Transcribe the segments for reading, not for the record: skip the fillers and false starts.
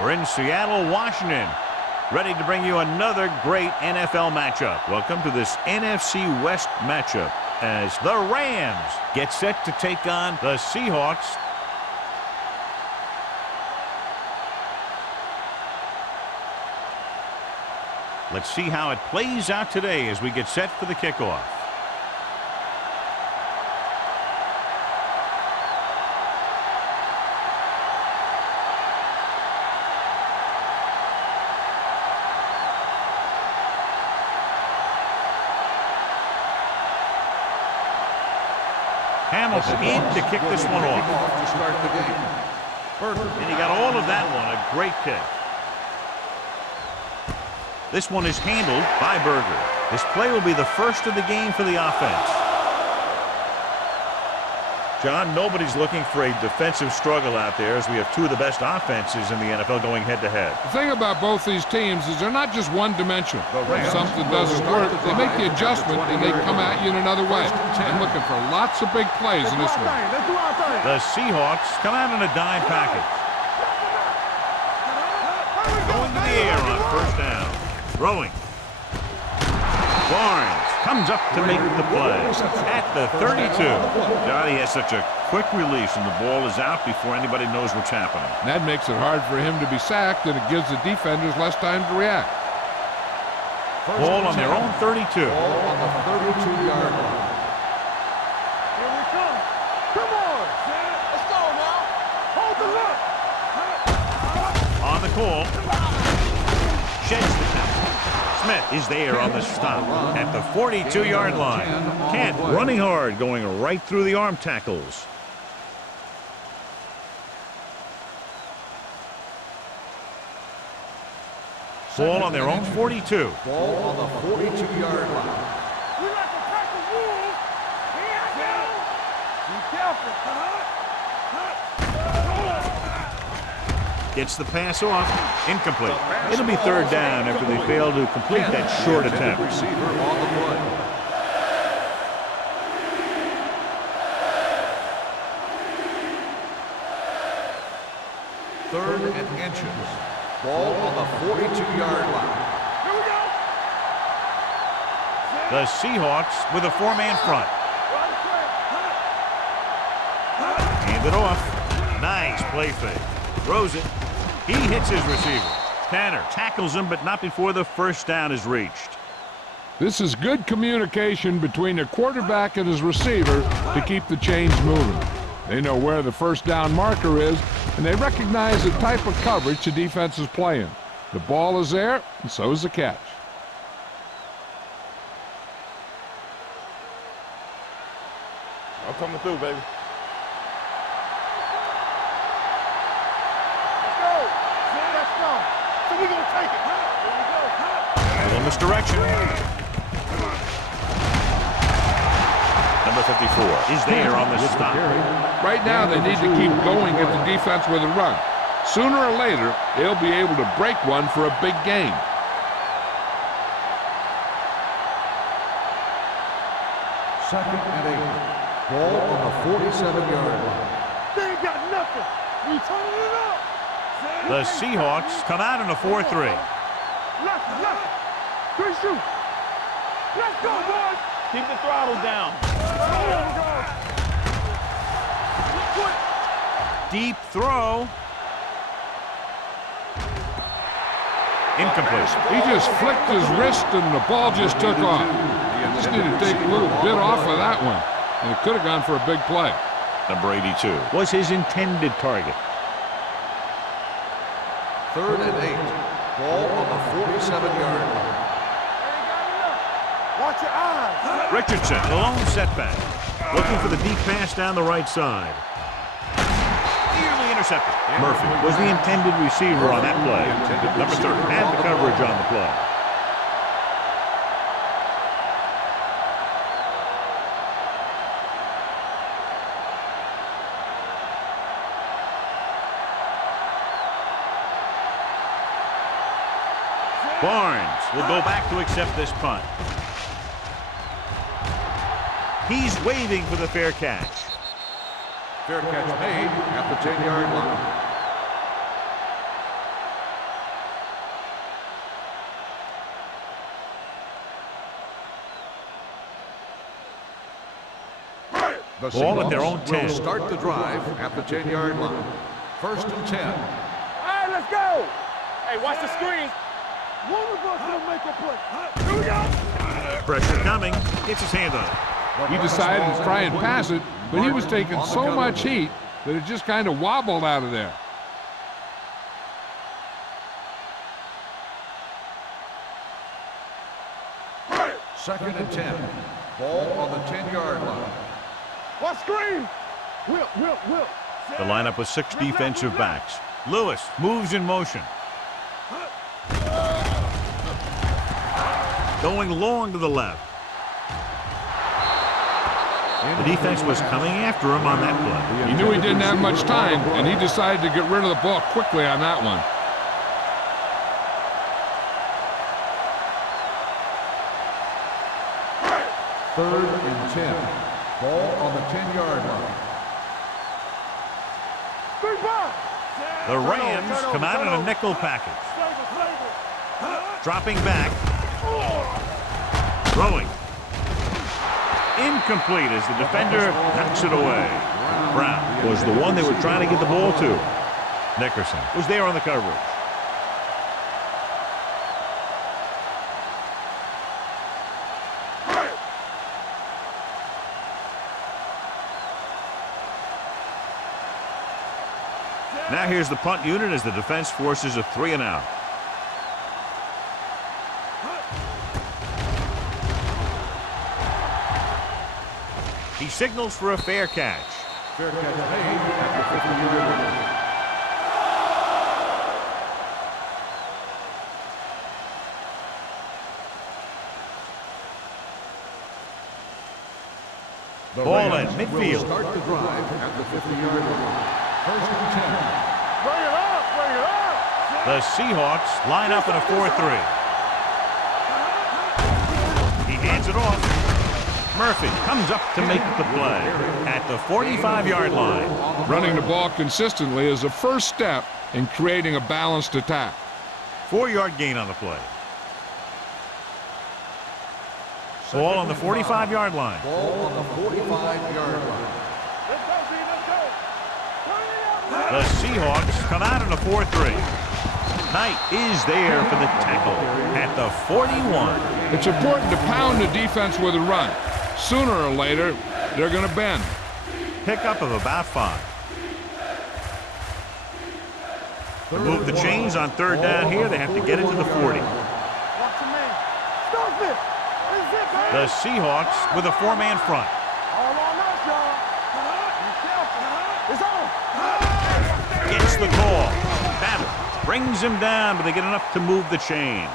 We're in Seattle, Washington, ready to bring you another great NFL matchup. Welcome to this NFC West matchup as the Rams get set to take on the Seahawks. Let's see how it plays out today as we get set for the kickoff. Hamilton in to kick this one off. To start the game. And he got all of that one. A great kick. This one is handled by Berger. This play will be the first of the game for the offense. John, nobody's looking for a defensive struggle out there as we have two of the best offenses in the NFL going head-to-head. The thing about both these teams is they're not just one-dimensional. If something doesn't work, they make the adjustment and they come at you in another way. I'm looking for lots of big plays in this one. The Seahawks come out in a dime package. Going to the air on first down. Throwing. Barnes comes up to make the play at the 32. Johnny has such a quick release and the ball is out before anybody knows what's happening. That makes it hard for him to be sacked, and it gives the defenders less time to react. Ball on their own 32. Ball on the 32-yard line. Here we come. Come on. Let's go now. Hold the look. On the call. Sheds the tackle. Smith is there on the stop at the 42-yard line. Kent running hard, going right through the arm tackles. Ball on their own 42. Ball on the 42-yard line. We like to crack the rules. Here I go. Be careful. Gets the pass off. Incomplete. It'll be third down after they fail to complete that short attempt. Receiver on the play. Third and inches. Ball on the 42-yard line. Here we go. The Seahawks with a four-man front. Hand it off. Nice play fake. Throws it. He hits his receiver. Tanner tackles him, but not before the first down is reached. This is good communication between the quarterback and his receiver to keep the chains moving. They know where the first down marker is, and they recognize the type of coverage the defense is playing. The ball is there, and so is the catch. I'm coming through, baby. We're going to take it. Here we go. A little misdirection. Number 54 is there on the stop. Right now, they need to keep going at the defense with a run. Sooner or later, they'll be able to break one for a big gain. Second and 8. Ball on the 47-yard line. They ain't got nothing. We turning it up. The Seahawks come out in a 4-3. Left. 3 shoot. Let's go, boys. Keep the throttle down. Deep throw. Incomplete. He just flicked his wrist and the ball just took off. He just needed to take a little bit off of that one, and it could have gone for a big play. Number 82 was his intended target. Third and 8. Ball on the 47-yard line. Watch your eyes. Richardson, the lone setback. Looking for the deep pass down the right side. Nearly intercepted. Murphy was the intended receiver on that play. Number 30 had the coverage on the play. Barnes will go back to accept this punt. He's waving for the fair catch. Fair catch made at the 10-yard line. The Ball at their own Seahawks 10. will start the drive at the 10-yard line. 1st and 10. All right, let's go. Hey, watch the screen. One of us will make a play. Here we go. Pressure coming. Gets his hand on it. He decided to try and pass it, but he was taking so much heat that it just kind of wobbled out of there. Second and 10. Ball on the 10-yard line. Watch screen. Will. The lineup with 6 defensive backs. Lewis moves in motion. Going long to the left. The defense was coming after him on that play. He knew he didn't have much time, and he decided to get rid of the ball quickly on that one. Third and 10. Ball on the 10-yard line. The Rams come out in a nickel package. Dropping back. Throwing. Incomplete as the defender knocks it away. Brown was the one they were trying to get the ball to. Nickerson was there on the coverage. Now here's the punt unit as the defense forces a 3 and out. He signals for a fair catch. Fair catch made at the 50-yard line. The Ball Rams at will midfield. start the drive at the 50-yard line. 1st and 10. Bring it up. The Seahawks line up in a 4-3. He hands it off. Murphy comes up to make the play at the 45-yard line. Running the ball consistently is the first step in creating a balanced attack. 4-yard gain on the play. Ball on the 45-yard line. Ball on the 45-yard line. Let's go, D. Let's go. The Seahawks come out in a 4-3. Knight is there for the tackle at the 41. It's important to pound the defense with a run. Sooner or later, they're going to bend. Pickup of about 5. To move the chains on 3rd down here, they have to get it to the 40. Watch the man. Stop it. This is it, man. The Seahawks with a 4-man front. All on us, y'all. Be careful. It's on. Gets the call. Battle brings him down, but they get enough to move the chains.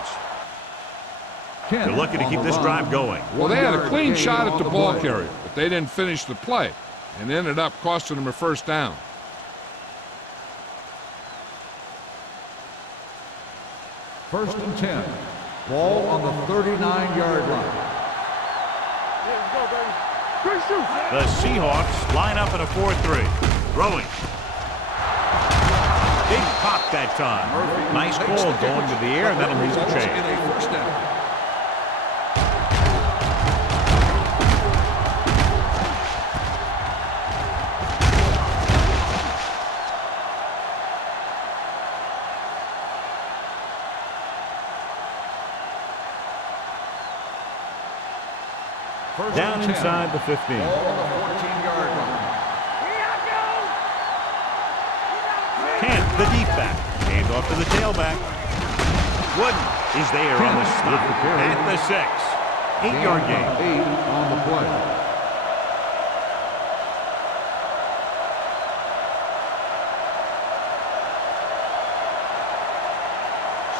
They're looking to keep this drive going. Well, they had a clean shot at the ball carrier, but they didn't finish the play and ended up costing them a 1st down. First and 10. Ball on the 39-yard line. Let's go, baby. Great shoot. The Seahawks line up in a 4-3. Throwing. Big pop that time. Nice ball going to the air, and that'll move the chain. In a 1st down. Down inside the 15. Ball on the 14-yard line. Kent, the deep back. Hand off to the tailback. Wooden is there on the stop at the 6. 8-yard gain. 8 on the play.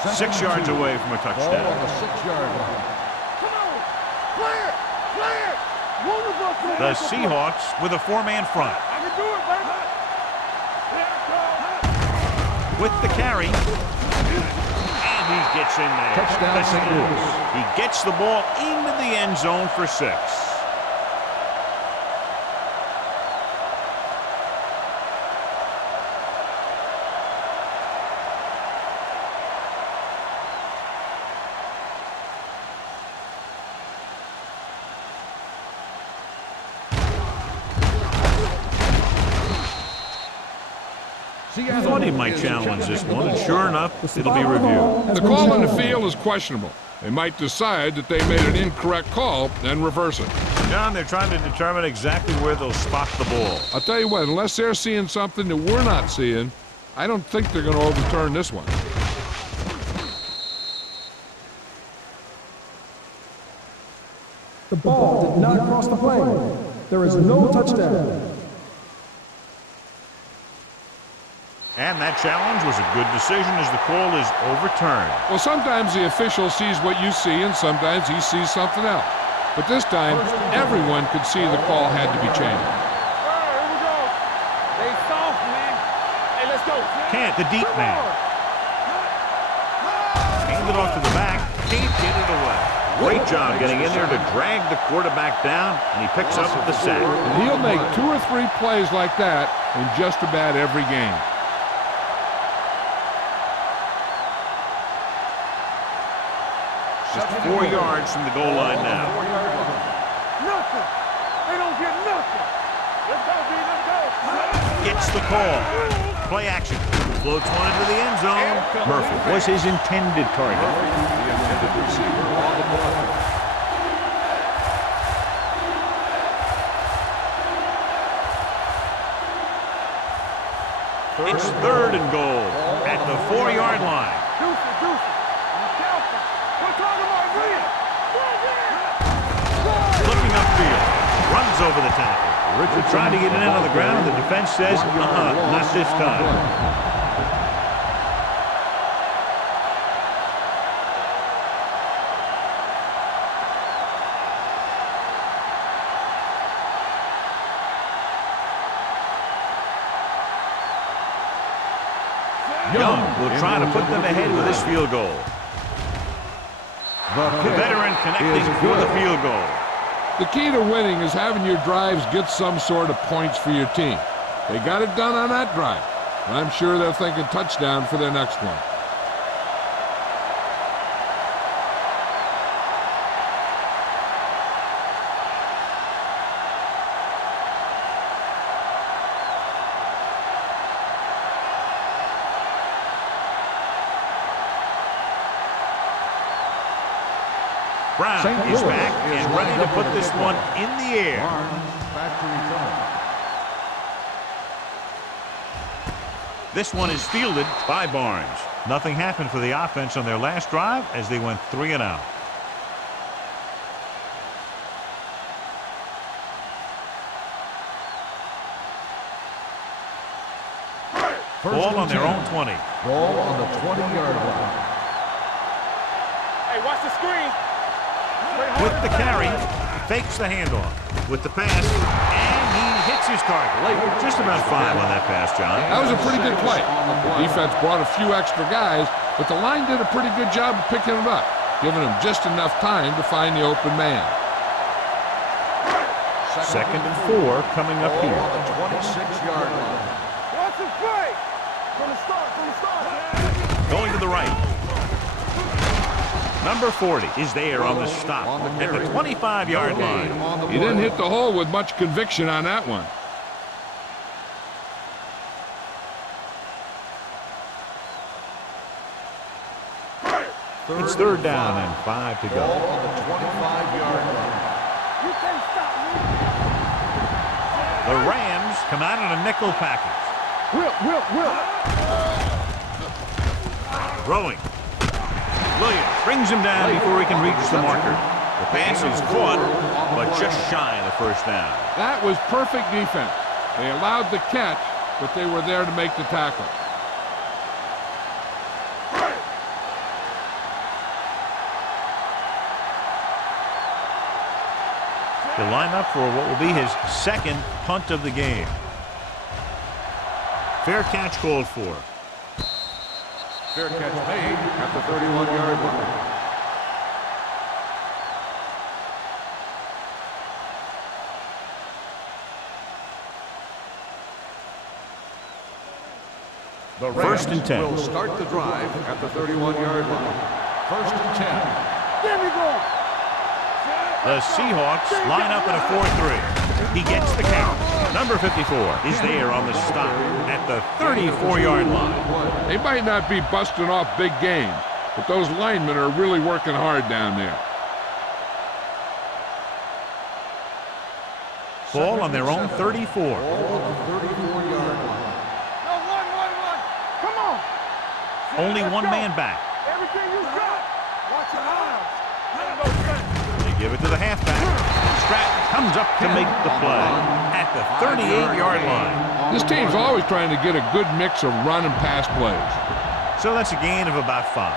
Second 6 yards and 2. away from a Ball on touchdown. the 6-yard line. Come on. Play it. Play it. One of us will The make a play. Seahawks with a 4-man front. I can do it, baby. With the carry. And he gets in there. Touchdown, St. Louis. He gets the ball into the end zone for 6. I thought he might challenge this one, and sure enough, it'll be reviewed. The call in the field is questionable. They might decide that they made an incorrect call and reverse it. John, they're trying to determine exactly where they'll spot the ball. I'll tell you what, unless they're seeing something that we're not seeing, I don't think they're going to overturn this one. The ball did not cross the plane. There is no touchdown. And that challenge was a good decision as the call is overturned. Well, sometimes the official sees what you see, and sometimes he sees something else. But this time, everyone could see the call had to be changed. Here we go. They soft, man. Hey, let's go. Kent, the deep man. Hand it off to the back. Can't get it away. Great job getting in there to drag the quarterback down, and he picks up the sack. And he'll make 2 or 3 plays like that in just about every game. Just 4 yards from the goal line now. Nothing. They don't get nothing. Let's go, B. Let's go. Gets the call. Play action. Floats one into the end zone. Murphy was his intended target. The intended receiver on the play. It's 3rd and goal at the 4-yard line. Juicy. We're talking about Reed. Looking upfield. Runs over the tackle. Richard trying to get it in on the ground. The defense says, not this time. Young will try to put them ahead with this field goal. The veteran connecting for the field goal. The key to winning is having your drives get some sort of points for your team. They got it done on that drive. And I'm sure they're thinking touchdown for their next one. Brown is back and ready to put this one in the air. Back to return. This one is fielded by Barnes. Nothing happened for the offense on their last drive as they went 3 and out. Ball on their own 20. Ball on the 20-yard line. Hey, watch the screen. With the carry, fakes the handoff. With the pass, and he hits his target. Just about 5 on that pass, John. That was a pretty good play. The defense brought a few extra guys, but the line did a pretty good job of picking it up, giving them just enough time to find the open man. 2nd and 4 coming up here. On the 26-yard line. Watch the play. From the start. Going to the right. Number 40 is there on the stop at the 25-yard line. He didn't hit the hole with much conviction on that one. It's 3rd down and 5 to Ball go. on the 25-yard line. You can't stop me. The Rams come out in a nickel package. Will. Throwing. Williams brings him down before he can reach the marker. The pass is caught, but just shy of the 1st down. That was perfect defense. They allowed the catch, but they were there to make the tackle. To line up for what will be his 2nd punt of the game. Fair catch called for. Fair catch made at the 31-yard line. The Rams 1st and 10. will start the drive at the 31-yard line. 1st and 10. There we go. The Seahawks line up in a 4-3. He gets the count. Number 54 is there on the stop at the 34-yard line. They might not be busting off big games, but those linemen are really working hard down there. Ball on their own 34. Ball on the 34-yard line. No, one. Come on. Only Let's one go. man back. Everything you got. Watch your eyes. Let him go straight. They give it to the halfback. Stratton comes up to make the play at the 38-yard line. This team's always trying to get a good mix of run and pass plays. So that's a gain of about 5.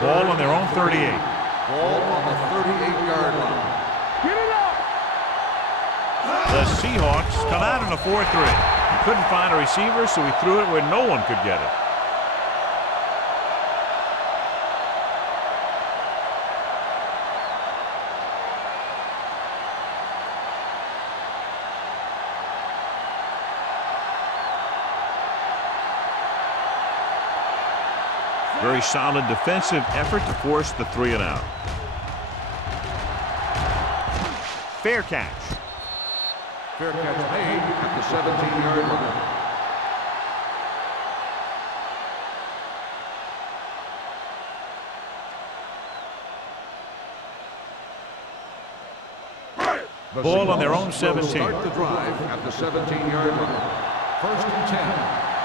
Ball on their own 38. Ball on the 38-yard line. Get it up. The Seahawks come out in a 4-3. He couldn't find a receiver, so he threw it where no one could get it. Very solid defensive effort to force the 3 and out. Fair catch. Fair catch made at the 17-yard line. The Ball on their own Seahawks 17. will start the drive at the 17-yard line. 1st and 10.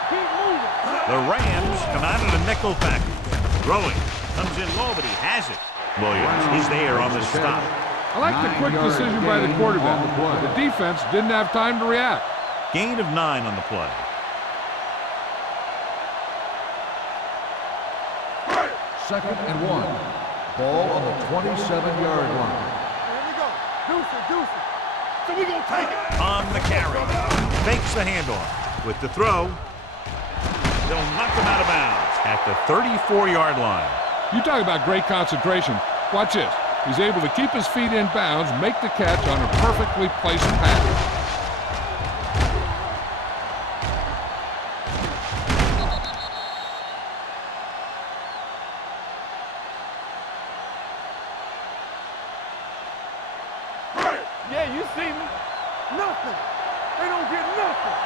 Keep moving. The Rams come out in a nickel package. Throwing. Comes in low, but he has it. Williams is there on the stop. I like the quick decision by the quarterback. The defense didn't have time to react. Gain of 9 on the play. 2nd and 1. Ball on the 27-yard line. Here we go. Deuce it. So we gonna take it. On the carry. Fakes the handoff. With the throw, they'll knock him out of bounds at the 34-yard line. You talk about great concentration. Watch this. He's able to keep his feet in bounds, make the catch on a perfectly placed pass. Yeah, you see me. Nothing. They don't get nothing.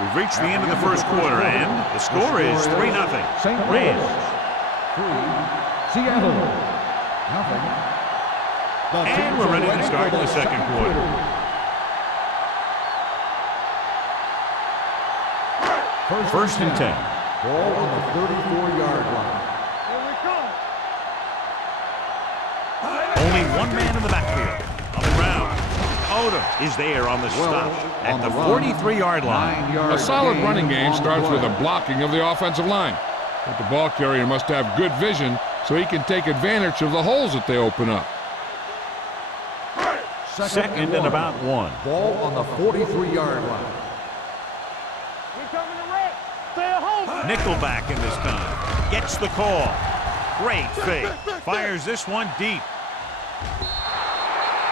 We've reached the end of the first quarter, and the score is 3-0. St. Rams. 3. Seattle. Nothing. And we're ready to start the second quarter. First and 10. Ball on the 34-yard line. Here we come. Only one man in the backfield. On the ground. Odom is there on the stop at the 43-yard line. A solid running game starts with a blocking of the offensive line. But the ball carrier must have good vision so he can take advantage of the holes that they open up. Second and about 1. Ball on the 43-yard line. We coming to wreck. Stay at home. Nickelback in this time. Gets the call. Great fake. Fires this one deep.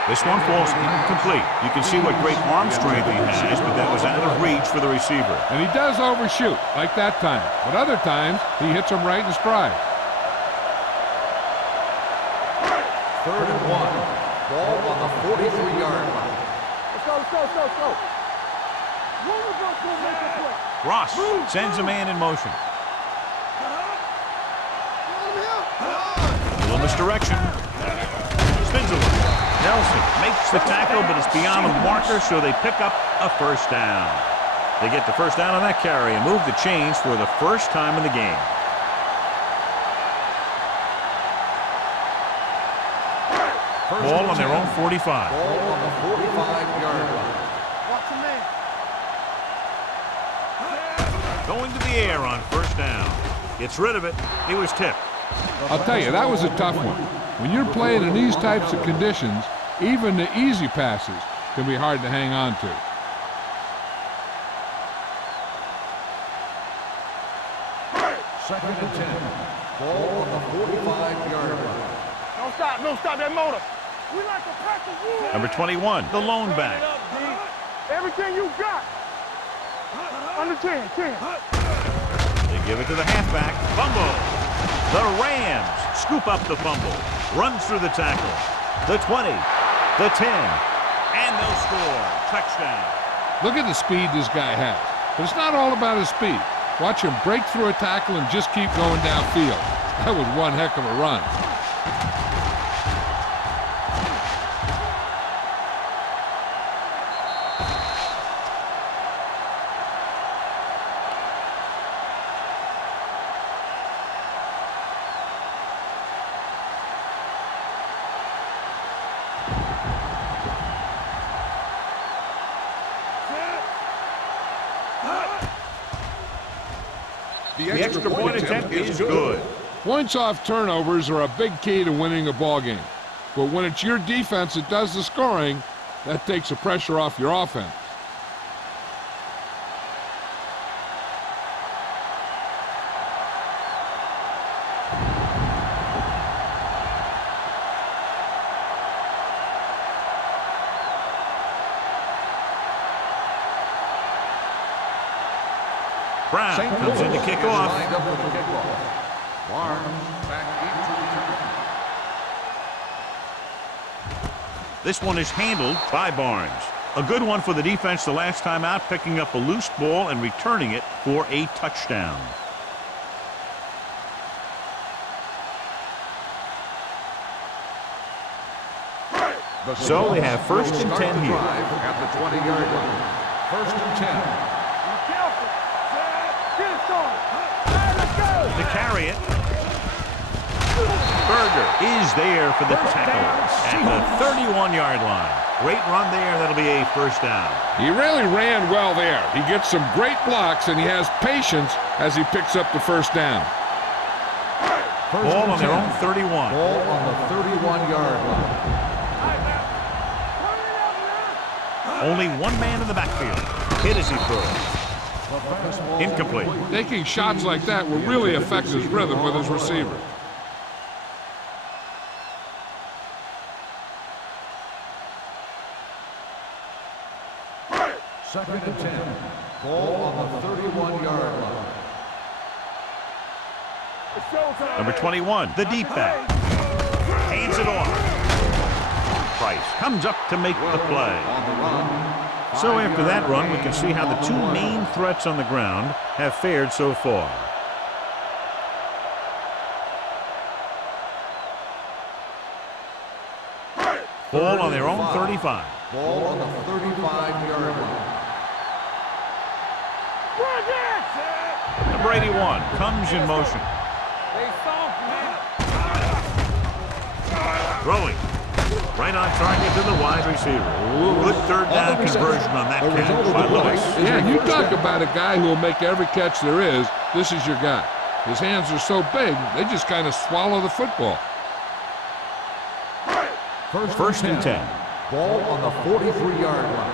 This one falls incomplete. You can see what great arm strength he has, but that was out of reach for the receiver. And he does overshoot, like that time. But other times, he hits him right in stride. 3rd and 1. Ball on the 43-yard line. Let's go. One of us will make a play. Ross sends a man in motion. A little misdirection. Spins it. Nelson makes the tackle, but it's beyond the marker, so they pick up a first down. They get the first down on that carry and move the chains for the first time in the game. Ball on their own 45. Ball on the 45-yard line. Watch him in. Going to the air on first down. Gets rid of it. He was tipped. I'll tell you, that was a tough one. When you're playing in these types of conditions, even the easy passes can be hard to hang on to. Second and 10. Ball on the 45-yard line. Don't stop that motor. We like to practice. Number 21, the lone back. Everything you got. Under 10, 10. They give it to the halfback. Fumble. The Rams scoop up the fumble. Runs through the tackle. The 20. The 10. And they'll score. Touchdown. Look at the speed this guy has. But it's not all about his speed. Watch him break through a tackle and just keep going downfield. That was one heck of a run. The extra point attempt is good. Points off turnovers are a big key to winning a ball game. But when it's your defense that does the scoring, that takes the pressure off your offense. Brown St. comes in to Louis kick is off. lined up with the kickoff. Barnes back into return. This one is handled by Barnes. A good one for the defense the last time out, picking up a loose ball and returning it for a touchdown. So they have first and 10 here. At the 20-yard line. First and 10. Be careful. Get it started. Hey, let's go. To carry it. Berger is there for the tackle at the 31-yard line. Great run there. That'll be a first down. He really ran well there. He gets some great blocks, and he has patience as he picks up the first down. Ball on their own 31. Ball on the 31-yard line. Only one man in the backfield. Hit as he throws. Incomplete. Taking shots like that will really affect his rhythm with his receiver. Second and 10. Ball on the 31-yard line. Number 21, the deep back. Hands it off. Price comes up to make the play. On the run. So after that run, we can see how the two main threats on the ground have fared so far. Ball on their own 35. Ball on the 35-yard line. Number 81 comes in motion. Throwing. Right on target to the wide receiver. Good third down conversion on that catch by Lewis. Yeah, you talk about a guy who will make every catch there is. This is your guy. His hands are so big, they just kind of swallow the football. First and 10. Ball on the 43-yard line.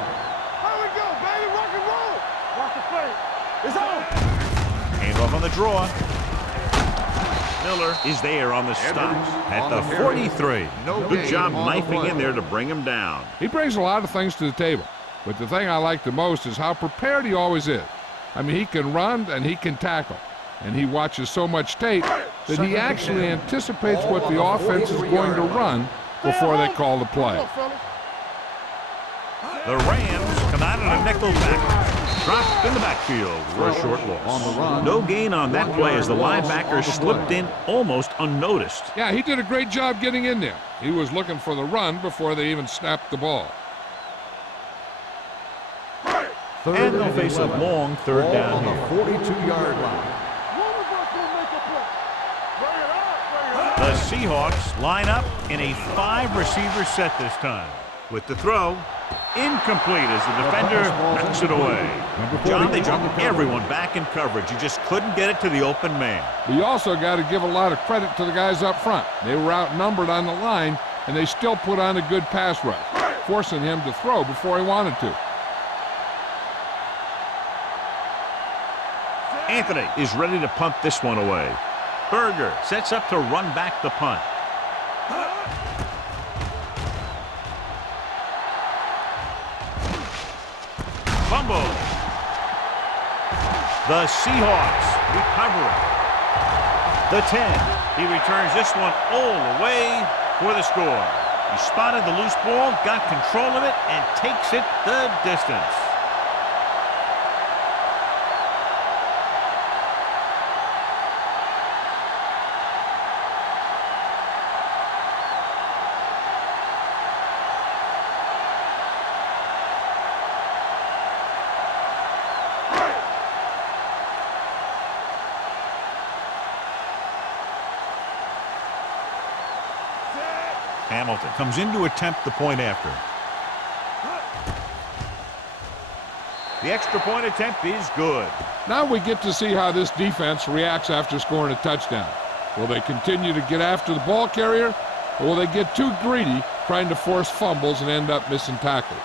Here we go, baby. Rock and roll. Watch the play. It's on. Hand off on the draw. Miller is there on the stop at the 43. Good job knifing in there to bring him down. He brings a lot of things to the table, but the thing I like the most is how prepared he always is. I mean, he can run and he can tackle, and he watches so much tape that he actually anticipates what the offense is going to run before they call the play. The Rams come out in a nickel back. Dropped in the backfield for a short loss. No gain on that play as the linebacker slipped in almost unnoticed. Yeah, he did a great job getting in there. He was looking for the run before they even snapped the ball. And they'll face a long third down on here. the 42-yard line. The Seahawks line up in a 5-receiver set this time. With the throw, incomplete as the defender knocks it away. John, they dropped everyone back in coverage. You just couldn't get it to the open man. But you also got to give a lot of credit to the guys up front. They were outnumbered on the line, and they still put on a good pass rush, forcing him to throw before he wanted to. Anthony is ready to punt this one away. Berger sets up to run back the punt. The Seahawks recover it. The 10. He returns this one all the way for the score. He spotted the loose ball, got control of it, and takes it the distance. Hamilton comes in to attempt the point after. The extra point attempt is good. Now we get to see how this defense reacts after scoring a touchdown. Will they continue to get after the ball carrier, or will they get too greedy trying to force fumbles and end up missing tackles?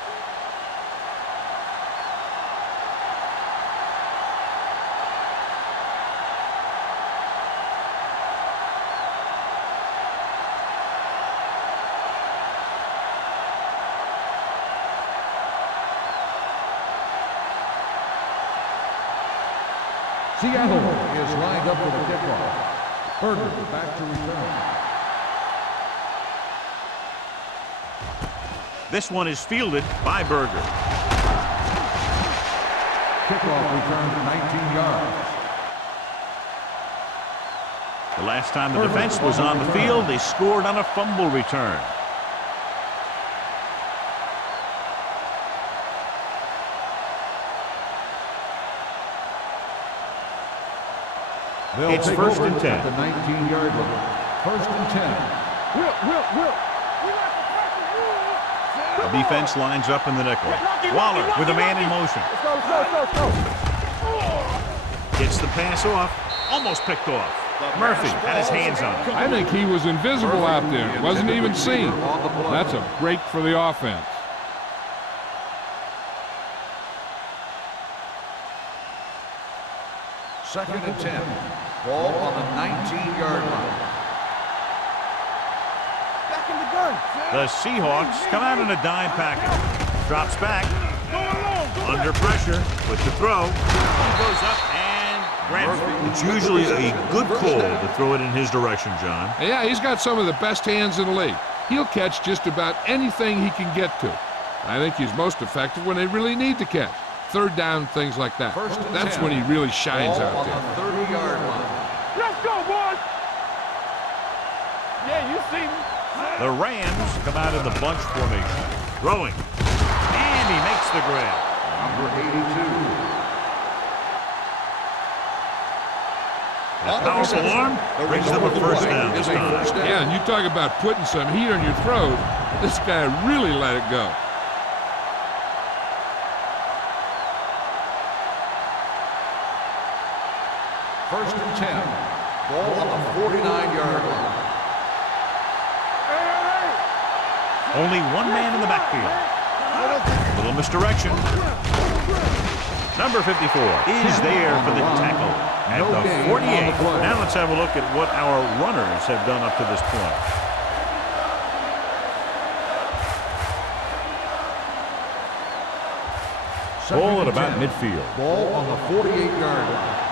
Seattle is lined up for the kickoff. Berger back to return. This one is fielded by Berger. Kickoff return 19 yards. The last time the defense was on the field, they scored on a fumble return. They'll It's take first over and 10. at the 19-yard line. First and 10. Will. The defense lines up in the nickel. Waller with a man in motion. Let's go. Gets the pass off. Almost picked off. Murphy had his hands on it. I think he was invisible out there. Wasn't even seen. That's a break for the offense. Second and 10. Ball on the 19-yard line. Back in the gun. The Seahawks come out in a dime package. Drops back. Under pressure with the throw. He goes up and grabs it. It's usually a good call to throw it in his direction, John. Yeah, he's got some of the best hands in the league. He'll catch just about anything he can get to. I think he's most effective when they really need to catch. Third down, things like that. That's when he really shines out there. On the 30-yard line. Let's go, boys. Yeah, you see me. The Rams come out in the bunch formation. Throwing. And he makes the grab. Number 82. A powerful arm brings them a first down this time. Yeah, and you talk about putting some heat on your throat. This guy really let it go. First and 10. Ball on the 49-yard line. Only one man in the backfield. Little misdirection. Number 54 is there for the tackle at the 48. Now let's have a look at what our runners have done up to this point. Ball at about midfield. Ball on the 48-yard line.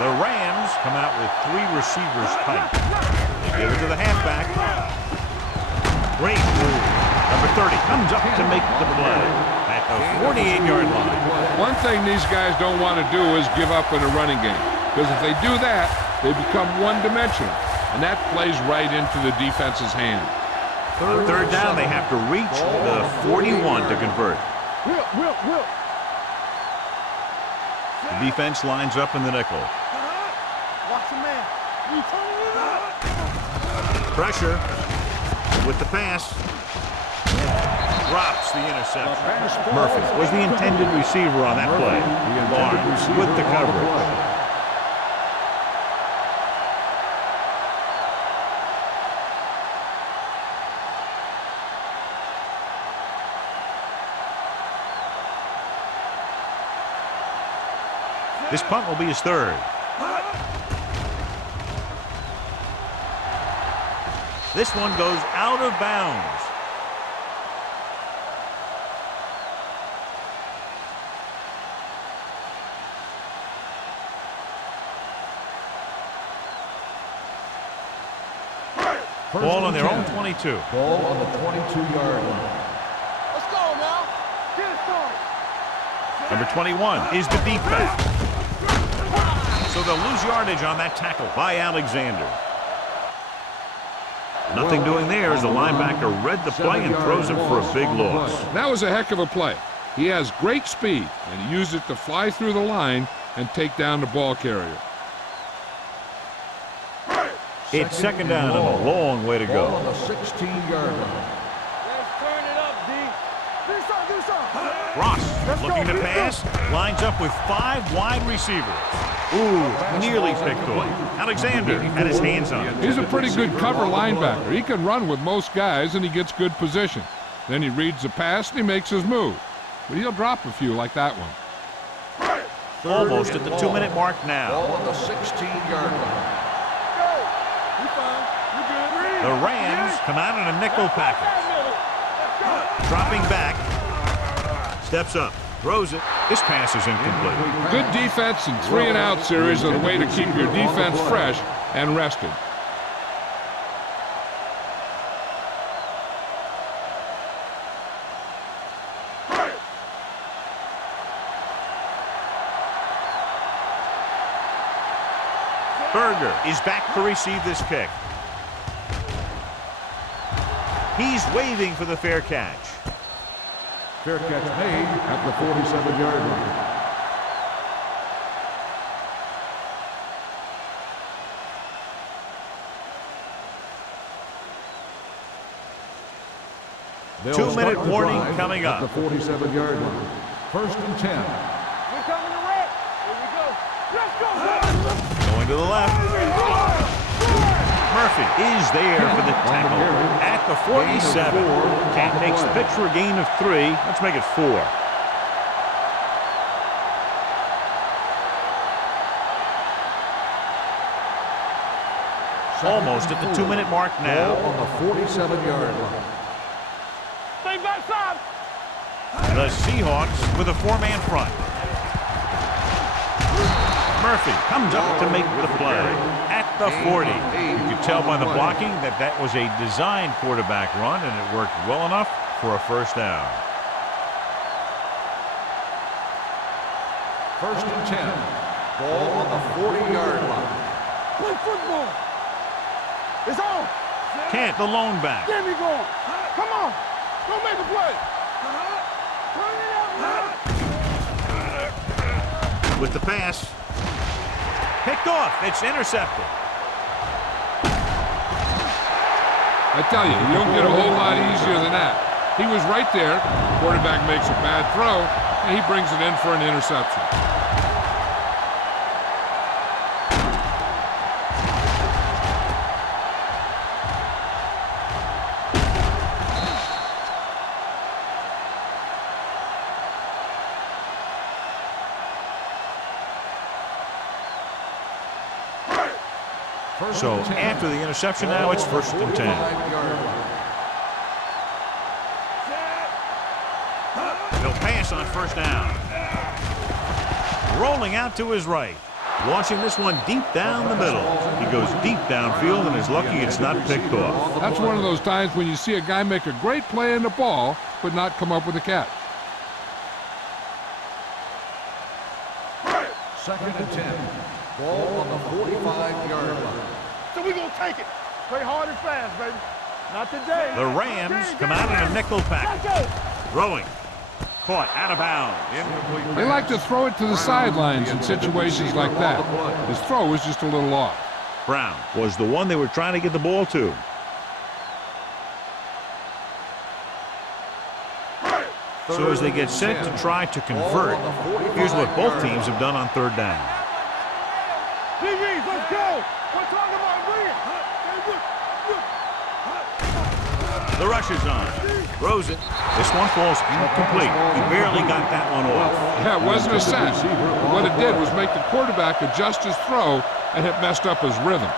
The Rams come out with three receivers tight. They give it to the halfback. Great move. Number 30 comes up to make the play at the 48-yard line. One thing these guys don't want to do is give up in a running game. Because if they do that, they become one-dimensional. And that plays right into the defense's hand. On third down, they have to reach the 41 to convert. Will. The defense lines up in the nickel. Watch the man. You turning it up. Pressure with the pass. Drops the interception. Murphy was the intended receiver on that play. Barnes with the coverage. This punt will be his third. This one goes out of bounds. Ball on their own 22. Ball on the 22-yard line. Let's go now. Get it started. Number 21 is the deep back. So they'll lose yardage on that tackle by Alexander. Nothing doing there as the linebacker read the play and throws it for a big loss. That was a heck of a play. He has great speed, and he used it to fly through the line and take down the ball carrier. It's second down and a long way to Ball go. on the 16-yard line. Let's turn it up, D. Do something. Ross looking to pass, lines up with 5 wide receivers. Ooh, nearly picked off. Alexander had his hands on it. He's a pretty good cover linebacker. He can run with most guys, and he gets good position. Then he reads the pass, and he makes his move. But he'll drop a few like that one. Almost at the 2-minute mark now. Ball on the 16-yard line. You fine. You good. The Rams come out in a nickel package. Dropping back. Steps up. Throws it. This pass is incomplete. Good defense and 3-and-out series are the way to keep your defense fresh and rested. Berger is back to receive this kick. He's waving for the fair catch. Fair catch made at the 47-yard line. They'll 2-minute start the warning drive coming at up. the 47-yard line. 1st and 10. We're coming to red. Here we go. Let's go. Going to the left. Murphy is there for the tackle at the 47. Cat takes the pitch for a gain of 3. Let's make it 4. Almost at the 2-minute mark now. Ball on the 47-yard line. Stay backside. The Seahawks with a 4-man front. Murphy comes up to make the play at the 40. You could tell by the blocking that that was a designed quarterback run, and it worked well enough for a first down. 1st and 10. Ball on the 40-yard line. Play football. It's on. Kent, the lone back. Get me going. Come on. Go make a play. Turn it up. With the pass. Picked off. It's intercepted. I tell you, you don't get a whole lot easier than that. He was right there. Quarterback makes a bad throw, and he brings it in for an interception. So after the interception now, it's 1st and 10. He'll pass on 1st down. Rolling out to his right. Launching this one deep down the middle. He goes deep downfield and is lucky it's not picked off. That's one of those times when you see a guy make a great play in the ball, but not come up with a catch. 2nd and 10. Ball on the 45-yard line. So we gonna take it. Play hard and fast, baby. Not today. The Rams come out in a nickel pack. Throwing. Caught out of bounds. Incomplete. They like to throw it to the sidelines in situations like that. His throw was just a little off. Brown was the one they were trying to get the ball to. So as they get set to try to convert, here's what both teams have done on 3rd down. DBs, let's go. We're talking about Williams. The rush is on. Throws it. This one falls incomplete. He barely got that one off. Yeah, it wasn't a sack. What it did was make the quarterback adjust his throw, and it messed up his rhythm.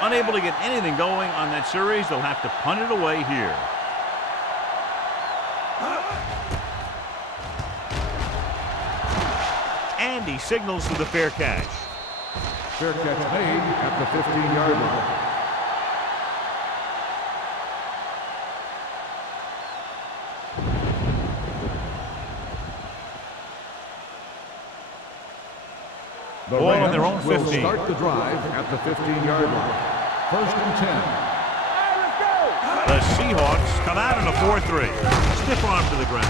Unable to get anything going on that series, they'll have to punt it away here. he signals for the fair catch. Fair catch made at the 15-yard line. The Ball on Rams their own will 15. start the drive at the 15-yard line. First and 10. The Seahawks come out in a 4-3. Stiff arm to the ground.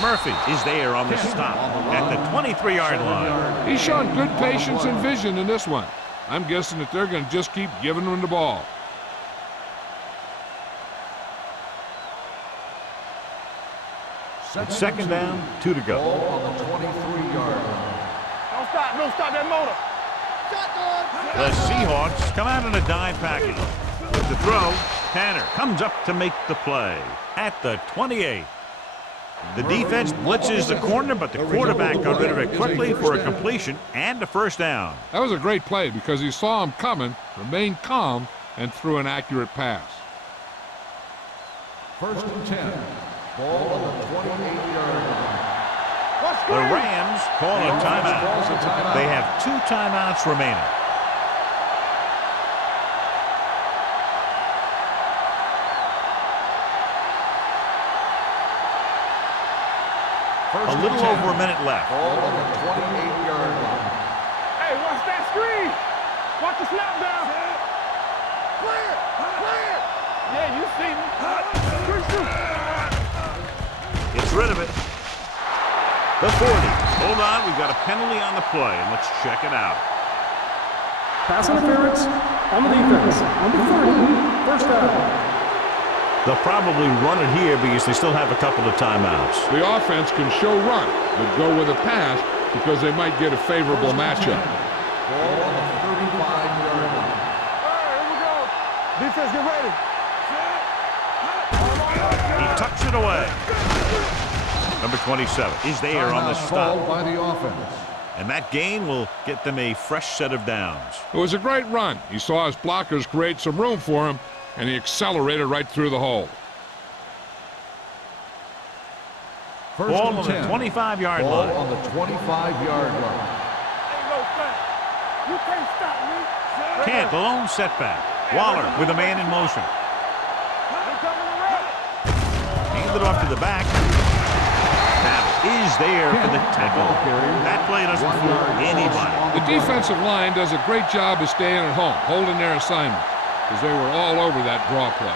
Murphy is there on the stop at the 23-yard line. He showed good patience and vision in this one. I'm guessing that they're going to just keep giving him the ball. Second down, 2 to go. Ball on the 23-yard line. Don't stop that motor. The Seahawks come out in a dime package. With the throw, Tanner comes up to make the play at the 28. The defense blitzes the corner, but the quarterback got rid of it quickly for a completion and a first down. That was a great play because he saw him coming, remained calm, and threw an accurate pass. First and 10. Ball on the 28-yard line. The Rams call a timeout. They have 2 timeouts remaining. A little over a minute left. Ball on the 28-yard line. Hey, watch that screen. Watch the snap down. Clear. Clear. Yeah, you see me. Gets rid of it. The 40. Hold on, we've got a penalty on the play, and let's check it out. Pass interference on the defense. Number 30, first down. They'll probably run it here because they still have a couple of timeouts. The offense can show run, but go with a pass because they might get a favorable matchup. Ball on the 35-yard line. All right, here we go. Defense, get ready. He tucks it away. Number 27 is there on the Timeout stop. called by the offense. And that gain will get them a fresh set of downs. It was a great run. He saw his blockers create some room for him, and he accelerated right through the hole. First Ball and on the 10. 25-yard Ball line. on the 25-yard line. Ain't no thing. You can't stop me. Can't, the lone setback. Waller with a man in motion. I'm coming around. Handed off to the back. Now is there for the tackle. That play doesn't fool anybody. The defensive line does a great job of staying at home, holding their assignment, because they were all over that draw play.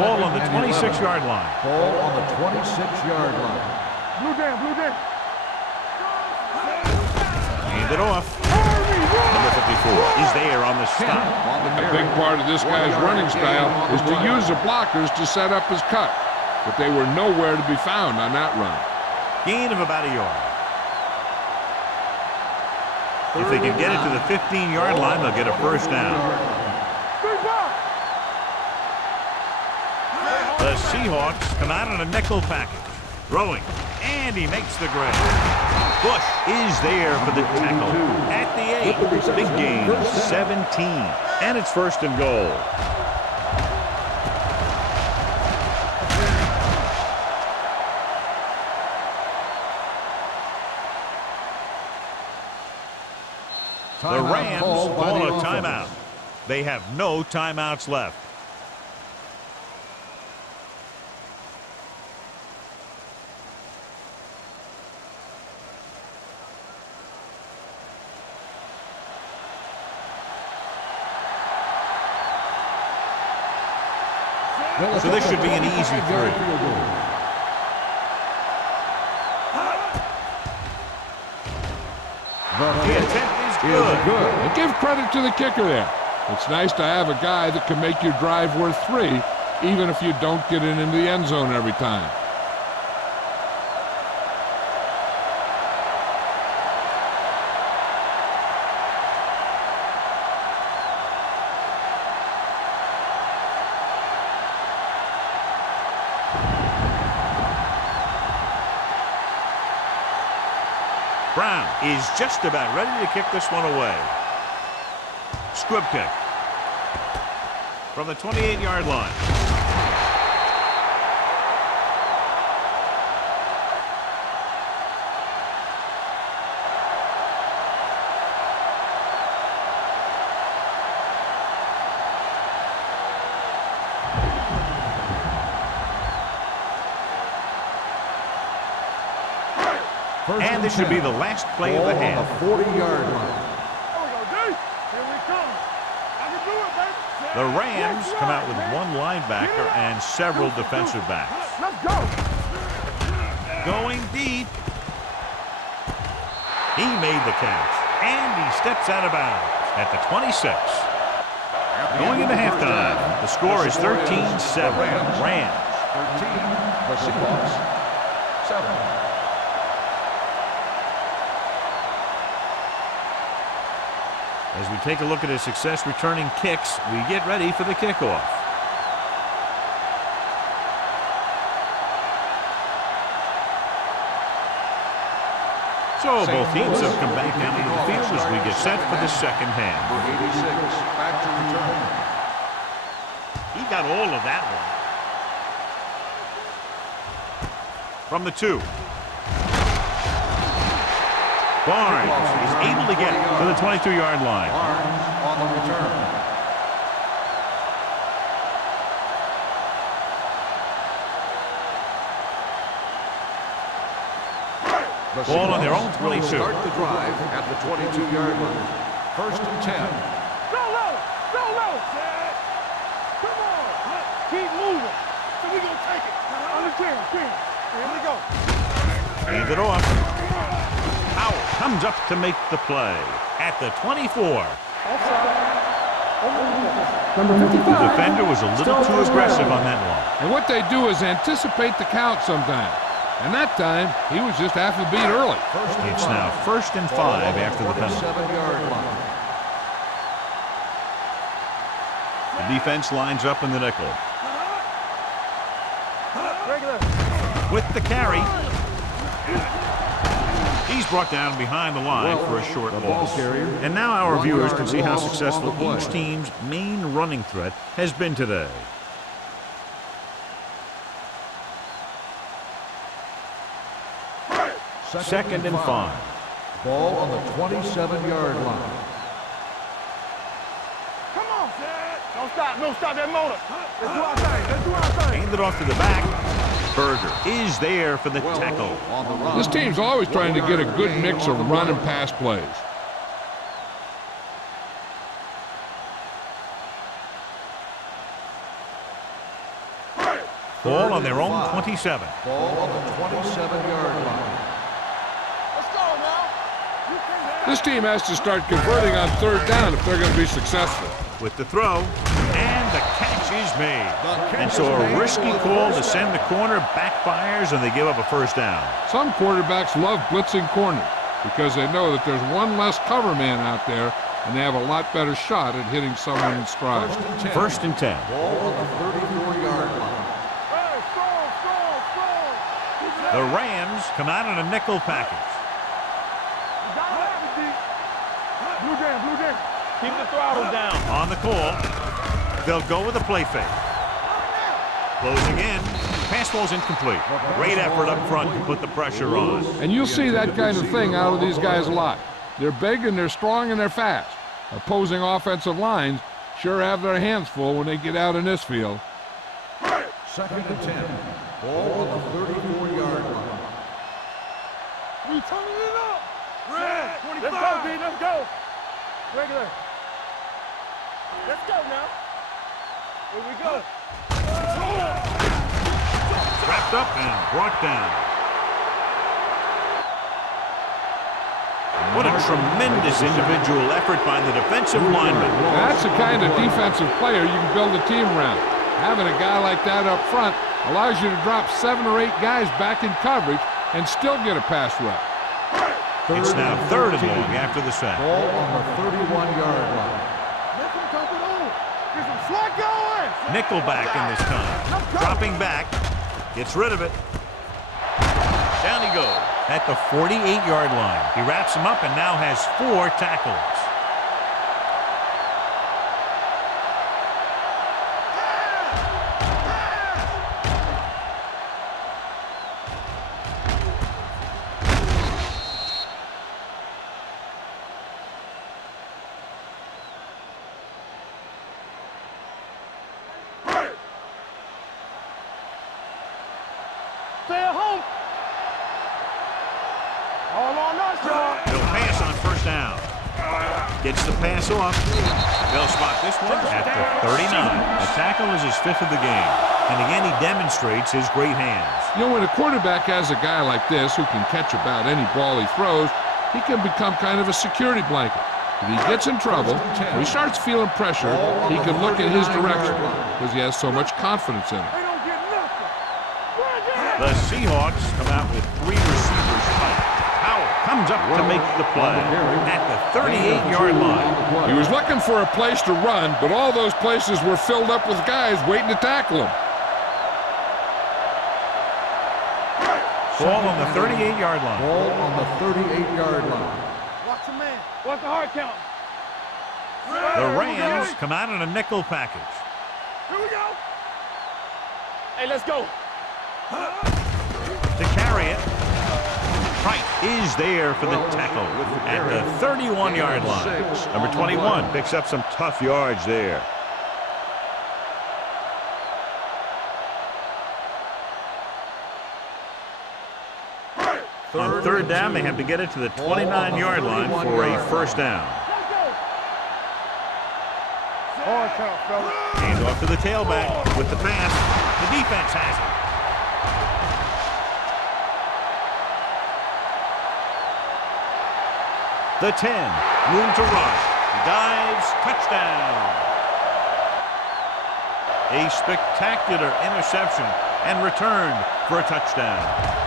Ball on the 26-yard line. Ball on the 26-yard line. Blue down, blue down. Handed off. Number 54 is there on the stop. A big part of this guy's running style is to use the blockers to set up his cut, but they were nowhere to be found on that run. Gain of about a yard. If they can get it to the 15-yard line, they'll get a first down. The Seahawks come out in a nickel package. Throwing, and he makes the grab. Bush is there for the tackle at the 8. Big gain, 17. And it's first and goal. The Rams call a timeout. They have no timeouts left. So this should be an easy 3. The attempt is good. And give credit to the kicker there. It's nice to have a guy that can make your drive worth 3, even if you don't get it into the end zone every time. Brown is just about ready to kick this one away. Squib kick from the 28-yard line. And this should be the last play of the half. On the 40-yard line. There we go, D. Here we come. I can do it, baby. The Rams come out with one linebacker and several defensive backs. Let's go. Going deep. He made the catch. And he steps out of bounds at the 26. Going into halftime, the score is 13-7. Rams. 13, the Seahawks, 7. As we take a look at his success returning kicks, we get ready for the kickoff. So both teams have come back down into the field as we get set for the second half. Number 86, back to return. He got all of that one. From the 2. Barnes is able to get to the 22-yard line. Barnes on the return. Ball on their own 22. Start the drive at the 22-yard line. 1st and 10. Go low. Go low. Come on. Keep moving. So we're going to take it. On the 10. Here we go. Hand it off. Howell comes up to make the play at the 24. Number 55. The defender was a little Still too first aggressive down. on that one. And what they do is anticipate the count sometimes. And that time, he was just half a beat early. It's now 1st and 5 after the penalty. 7-yard line. The defense lines up in the nickel. Regular. With the carry. He's brought down behind the line for a short loss. And now our viewers can see how successful each team's main running threat has been today. Second and 5. Ball on the 27-yard line. Come on, Zed. Don't stop that motor. Let's do our thing. Let's do our thing. Hand it off to the back. Berger is there for the tackle. On the run. This team's always trying to get a good mix of run and pass plays. Ball on their own 27. Ball on the 27-yard line. Let's go now. This team has to start converting on 3rd down if they're going to be successful. With the throw, and the catch is made. And so a risky call to send the corner backfires, and they give up a 1st down. Some quarterbacks love blitzing corners because they know that there's one less cover man out there, and they have a lot better shot at hitting someone in stride. 1st and 10. Ball on the 34-yard line. Hey, strong. The Rams come out in a nickel package. You got it, D. Blue jam. Keep the throttle down. On the call, they'll go with a play fake. Closing in. Pass ball's incomplete. Great effort up front to put the pressure on. And you'll see that kind of thing out of these guys a lot. They're big and they're strong and they're fast. Opposing offensive lines sure have their hands full when they get out in this field. 2nd and 10. Ball on the 34-yard line. We turning it up. Red, 25. Let's go, D. Let's go. Regular. Let's go now. Here we go. Wrapped up and brought down. What a tremendous individual effort by the defensive lineman. That's the kind of defensive player you can build a team around. Having a guy like that up front allows you to drop 7 or 8 guys back in coverage and still get a pass rep. It's now 3rd and long after the sack. Ball on the 31-yard line. Let them come through. Get some swag going. Nickelback in this time. Dropping back. Gets rid of it. Down he goes at the 48-yard line. He wraps him up and now has 4 tackles. Stay at home. All on us, y'all. He'll pass on first down. Gets the pass off. They'll spot this one at the 39. The tackle is his 5th of the game. And again, he demonstrates his great hands. You know, when a quarterback has a guy like this who can catch about any ball he throws, he can become kind of a security blanket. If he gets in trouble, or he starts feeling pressure, he can look in his direction because he has so much confidence in him. They don't get nothing. The Seahawks come out with 3 receivers tight. Howell comes up to make the play at the 38-yard line. He was looking for a place to run, but all those places were filled up with guys waiting to tackle him. Ball on the 38-yard line. Ball on the 38-yard line. Watch the man. What's the hard count? The Rams come out in a nickel package. Here we go. Hey, let's go. To carry it, Price is there for the tackle at the 31-yard line. Number 21 picks up some tough yards there. On third down, they have to get it to the 29-yard line for a first down. Hard count, fella. Hand off to the tailback with the pass. The defense has it. The 10, room to run. Dives, touchdown. A spectacular interception and returned for a touchdown.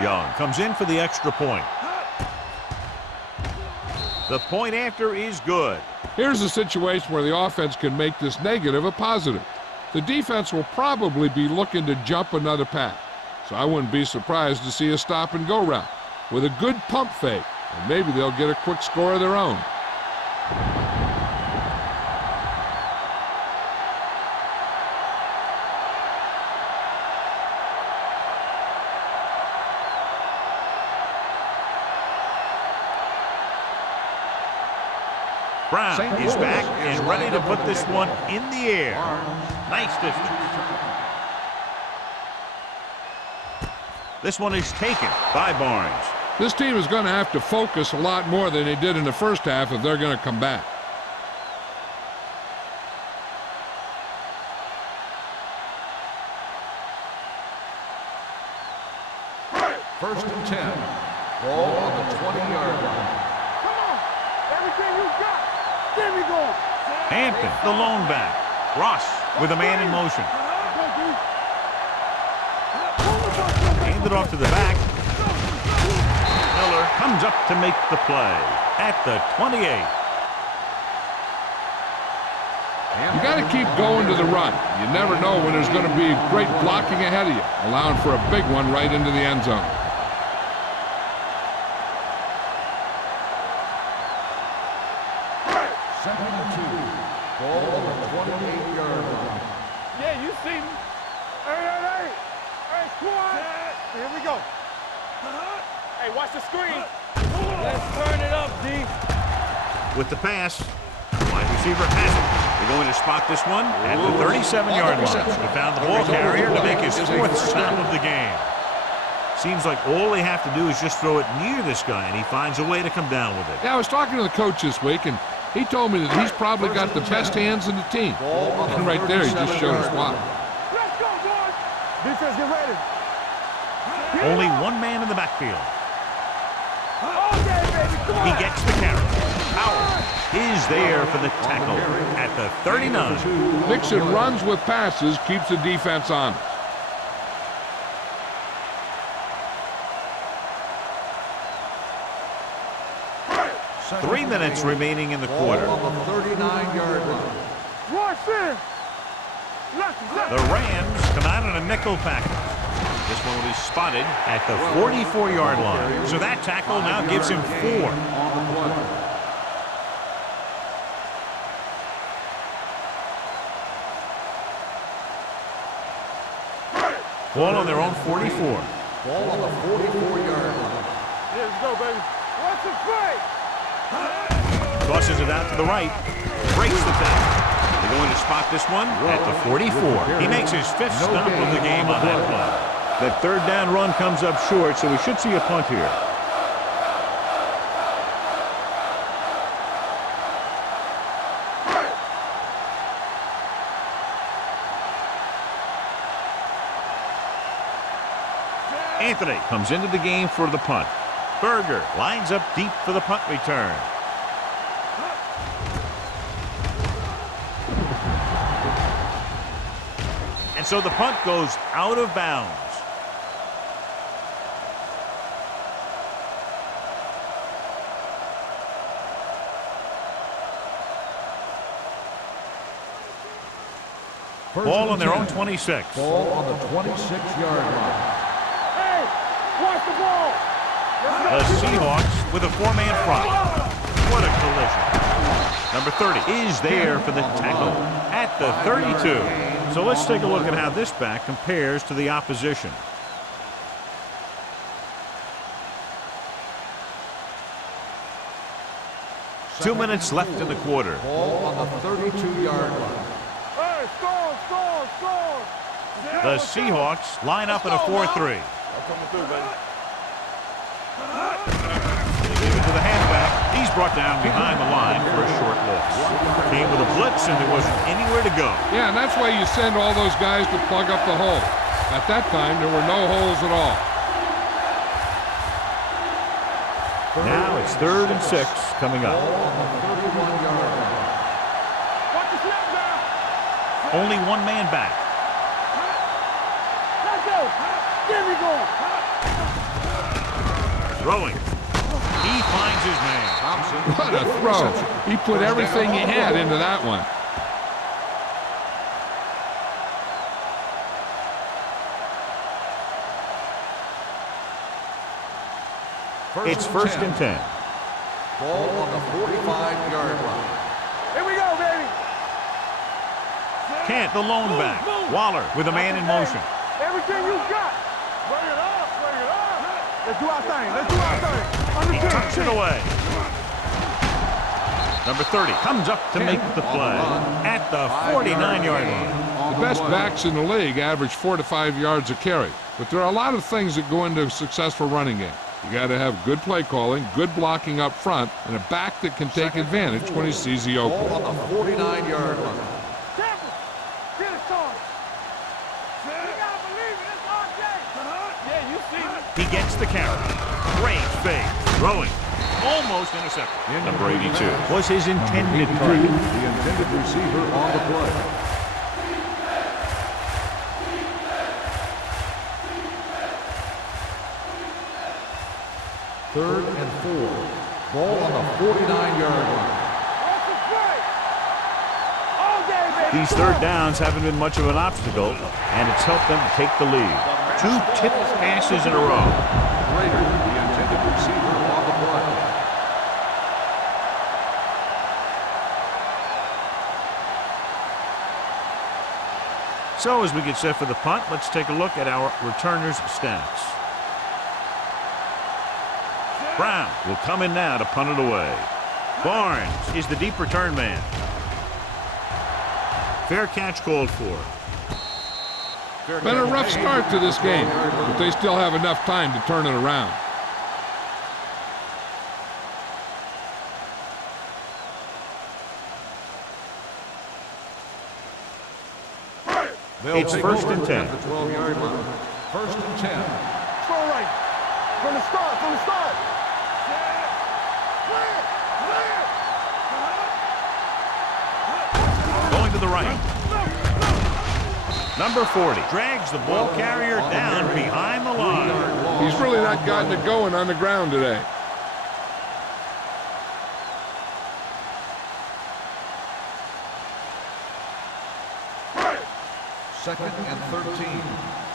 Young comes in for the extra point. The point after is good. Here's a situation where the offense can make this negative a positive. The defense will probably be looking to jump another pack, so I wouldn't be surprised to see a stop-and-go route with a good pump fake, and maybe they'll get a quick score of their own. Brown is back and ready to put this one in the air. Nice distance. This one is taken by Barnes. This team is going to have to focus a lot more than they did in the first half if they're going to come back. First and 10. Ball on the 20-yard line. Come on. Everything you got. There we go. Hampton, the lone back. Ross with a man in motion. Handed off to the back. Miller comes up to make the play at the 28. You got to keep going to the run. You never know when there's going to be great blocking ahead of you, allowing for a big one right into the end zone. Second and 2. Ball on the 28-yard line. Yeah, you see me. Hey, squad. Here we go. Hey, watch the screen. Let's turn it up, D. With the pass, wide receiver has it. They're going to spot this one at the 37-yard line. He found the ball carrier to make his 4th stop of the game. Seems like all they have to do is just throw it near this guy, and he finds a way to come down with it. Yeah, I was talking to the coach this week, and he told me that he's probably got the best hands in the team. And right there, he just showed us why. Let's go, boys. Defense, get ready. Only one man in the backfield. Okay, baby, come on. He gets the carry. Howell is there for the tackle at the 39. Mixing runs with passes keeps the defense honest. Three minutes remaining in the quarter. Ball on the 39-yard line. Rush in. The Rams come out in a nickel package. This one will be spotted at the 44-yard line. So that tackle now gives him 4. 1. Ball on their own 44. Ball on the 44-yard line. Yeah, let's go, baby. What's the play? Tosses it out to the right. Breaks the tackle. They're going to spot this one at the 44. He makes his 5th stop of the game on that play. That 3rd down run comes up short, so we should see a punt here. Anthony comes into the game for the punt. Berger lines up deep for the punt return. And so the punt goes out of bounds. Ball on their own 26. Ball on the 26-yard line. Hey, watch the ball. The Seahawks with a 4-man front. What a collision. Number 30 is there for the tackle at the 32. So let's take a look at how this back compares to the opposition. Two minutes left in the quarter. Ball on the 32-yard line. Hey, score. The Seahawks line up in a 4-3. I'm coming through, baby. Give it to the halfback. He's brought down behind the line for a short loss. Came with a blitz and there wasn't anywhere to go. Yeah, and that's why you send all those guys to plug up the hole. At that time, there were no holes at all. Now it's 3rd and 6 coming up. Ball on the 31-yard line. Watch the snap now. Only one man back. Let's go. There we go. Throwing. He finds his man. Thompson. What a throw. He put everything he had into that one. It's 1st and 10. Ball on the 45-yard line. Here we go, baby. Kent, the lone back. Waller with a man in motion. Everything you got. Bring it up. Let's do our thing. He tucks it away. Number 30 comes up to make the play at the 49-yard line. The best backs in the league average 4 to 5 yards a carry. But there are a lot of things that go into a successful running game. You got to have good play calling, good blocking up front, and a back that can take advantage when he sees the opening. Ball on the 49-yard line. Get it started. You gotta believe it. It's our game. Yeah, you see it. He gets the carry. Great fake. Throwing. Almost intercepted. Number 82 was his intended target. The intended receiver on the play. Third and 4. Ball on the 49-yard line. What's the play? All day, baby. These 3rd downs haven't been much of an obstacle, and it's helped them to take the lead. 2 tipped passes in a row. Rader, the intended receiver on the play. So as we get set for the punt, let's take a look at our returners' stats. Brown will come in now to punt it away. Barnes is the deep return man. Fair catch called for. Been a rough start to this game, but they still have enough time to turn it around. It's 1st and 10. The 12-yard line. 1st and 10. Throw right. From the start. Going to the right. Number 40 drags the ball carrier down behind the line. He's really not gotten it going on the ground today. Second and 13.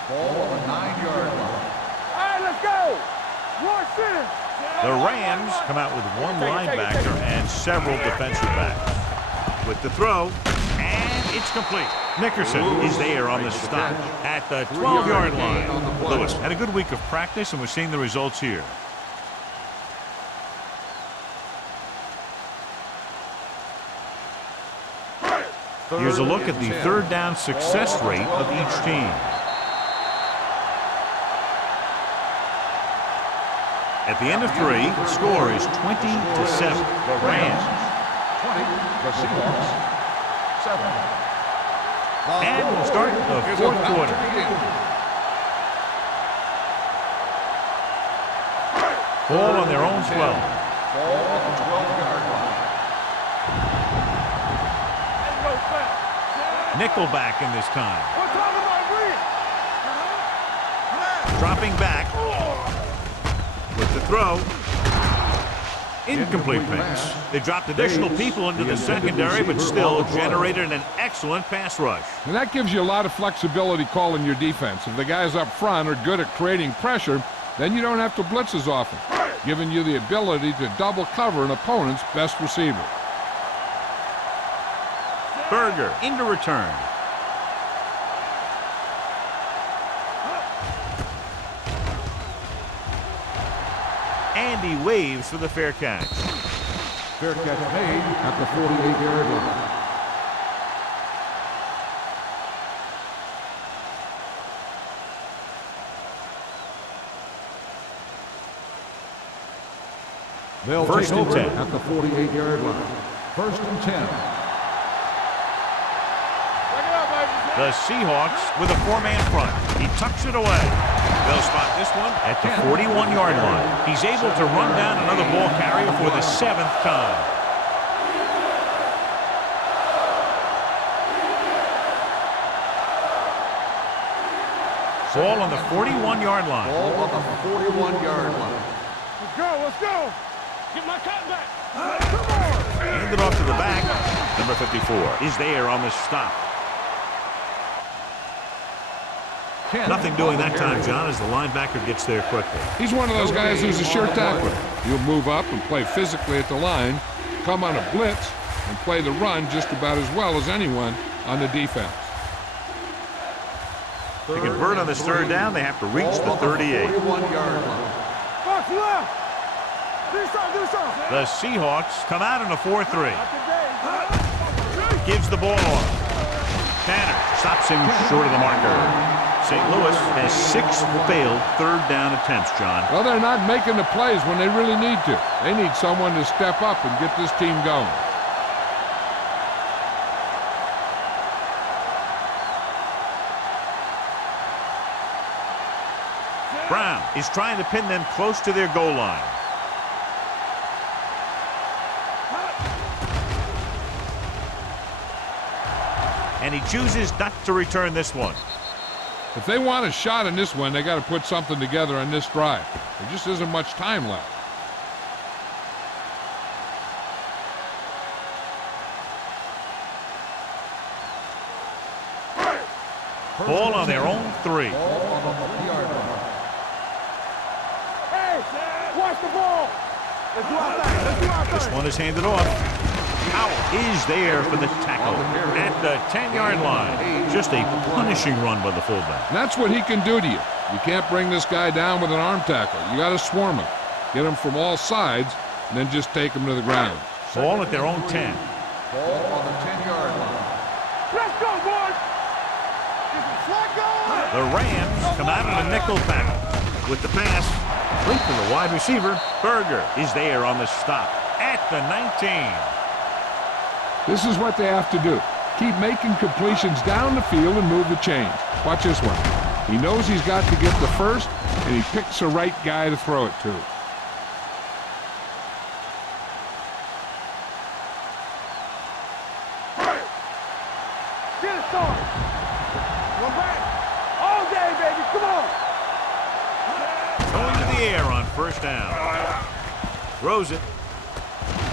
Ball on the 9-yard line. All right, let's go. One center. The Rams come out with one linebacker and several defensive backs. With the throw, and it's complete. Nickerson is there on the stop at the 12-yard line. Lewis had a good week of practice, and we're seeing the results here. Here's a look at the third down success rate of each team. At the end of 3, the score is 20-7. The Rams. 20, the Seahawks. 7. And we'll start the fourth quarter. Ball on their own 12. Ball on the 12-yard line. Nickelback in this time. We're talking about read. Dropping back. With the throw. Incomplete pass. They dropped additional people into the secondary, but still generated an excellent pass rush. And that gives you a lot of flexibility calling your defense. If the guys up front are good at creating pressure, then you don't have to blitz as often, giving you the ability to double cover an opponent's best receiver. Berger into return. And he waves for the fair catch. Fair catch made at the 48-yard line. They'll First take and over 10. at the 48-yard line. First and 10. The Seahawks with a 4-man front. He tucks it away. They'll spot this one at the 41-yard line. He's able to run down another ball carrier for the 7th time. Ball on the 41-yard line. Ball on the 41-yard line. Let's go. Get my cut back. Come on. Handed off to the back. Number 54 is there on the stop. Nothing doing that time, John, as the linebacker gets there quickly. He's one of those guys who's a sure tackler. He'll move up and play physically at the line, come on a blitz, and play the run just about as well as anyone on the defense. To convert on this third down, they have to reach the 38. 41-yard line. Box left. Do something. The Seahawks come out in a 4-3. Gives the ball off. Tanner stops him short of the marker. St. Louis has 6 failed third down attempts, John. Well, they're not making the plays when they really need to. They need someone to step up and get this team going. Brown is trying to pin them close to their goal line. And he chooses not to return this one. If they want a shot in this one, they got to put something together on this drive. There just isn't much time left. Ball on their own 3. Ball on the 50-yard line. Hey, watch the ball. Let's go outside. This one is handed off. Powell is there for the tackle at the 10-yard line. Just a punishing run by the fullback. And that's what he can do to you. You can't bring this guy down with an arm tackle. You got to swarm him. Get him from all sides, and then just take him to the ground. Ball at their own 10. Ball on the 10-yard line. Let's go, boys. The Rams come out in a nickel pack with the pass. Link to the wide receiver. Berger is there on the stop at the 19. This is what they have to do. Keep making completions down the field and move the chains. Watch this one. He knows he's got to get the first, and he picks the right guy to throw it to. Get it started. One back. All day, baby. Come on. Going to the air on first down. Throws it.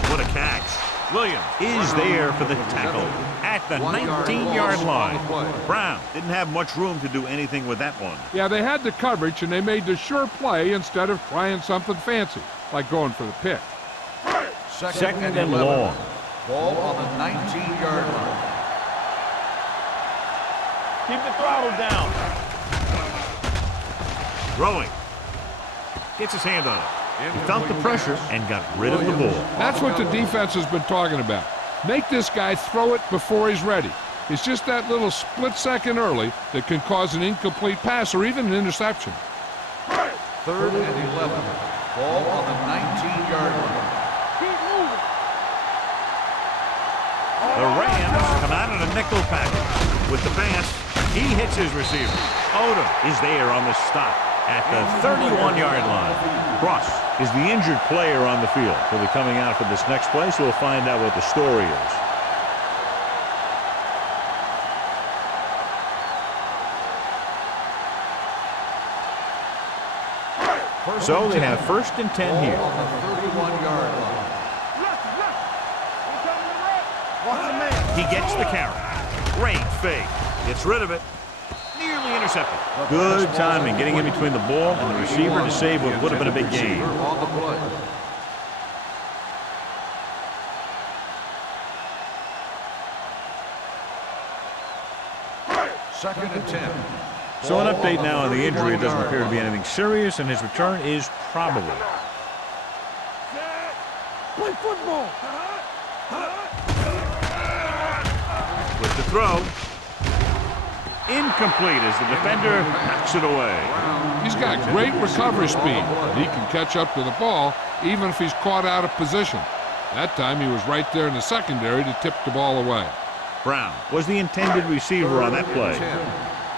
What a catch. Williams is there for the tackle at the 19-yard line. Brown didn't have much room to do anything with that one. Yeah, they had the coverage, and they made the sure play instead of trying something fancy, like going for the pick. Second and long. Ball on the 19-yard line. Keep the throttle down. Throwing. Gets his hand on it. He felt the pressure and got rid of the ball. That's what the defense has been talking about. Make this guy throw it before he's ready. It's just that little split second early that can cause an incomplete pass or even an interception. Third and 11. Ball on the 19-yard line. Keep moving. The Rams come out in a nickel package. With the pass, he hits his receiver. Odom is there on the stop at the 31-yard line. Cross is the injured player on the field. He'll be coming out for this next play, so we'll find out what the story is. So they have 1st and 10 here. On the 31-yard line. He gets the carry. Great fake. Gets rid of it. Nearly intercepted. Good timing getting in between the ball and the receiver to save what would have been a big gain. On the play. Second and 10. So an update now on the injury. It doesn't appear to be anything serious, and his return is probable. Play football. With the throw. Incomplete as the defender knocks it away. He's got great recovery speed. He can catch up to the ball even if he's caught out of position. That time he was right there in the secondary to tip the ball away. Brown was the intended receiver on that play.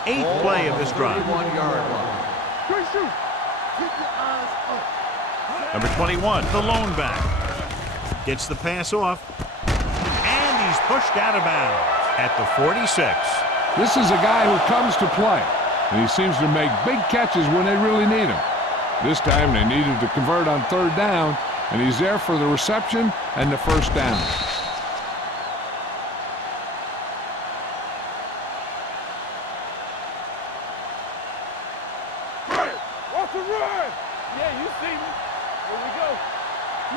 8th play of this drive. Good shoot. Keep your eyes up. Number 21, the lone back. Gets the pass off. And he's pushed out of bounds at the 46. This is a guy who comes to play, and he seems to make big catches when they really need him. This time they needed to convert on 3rd down, and he's there for the reception and the 1st down. Off the run. Yeah, you see me. Here we go.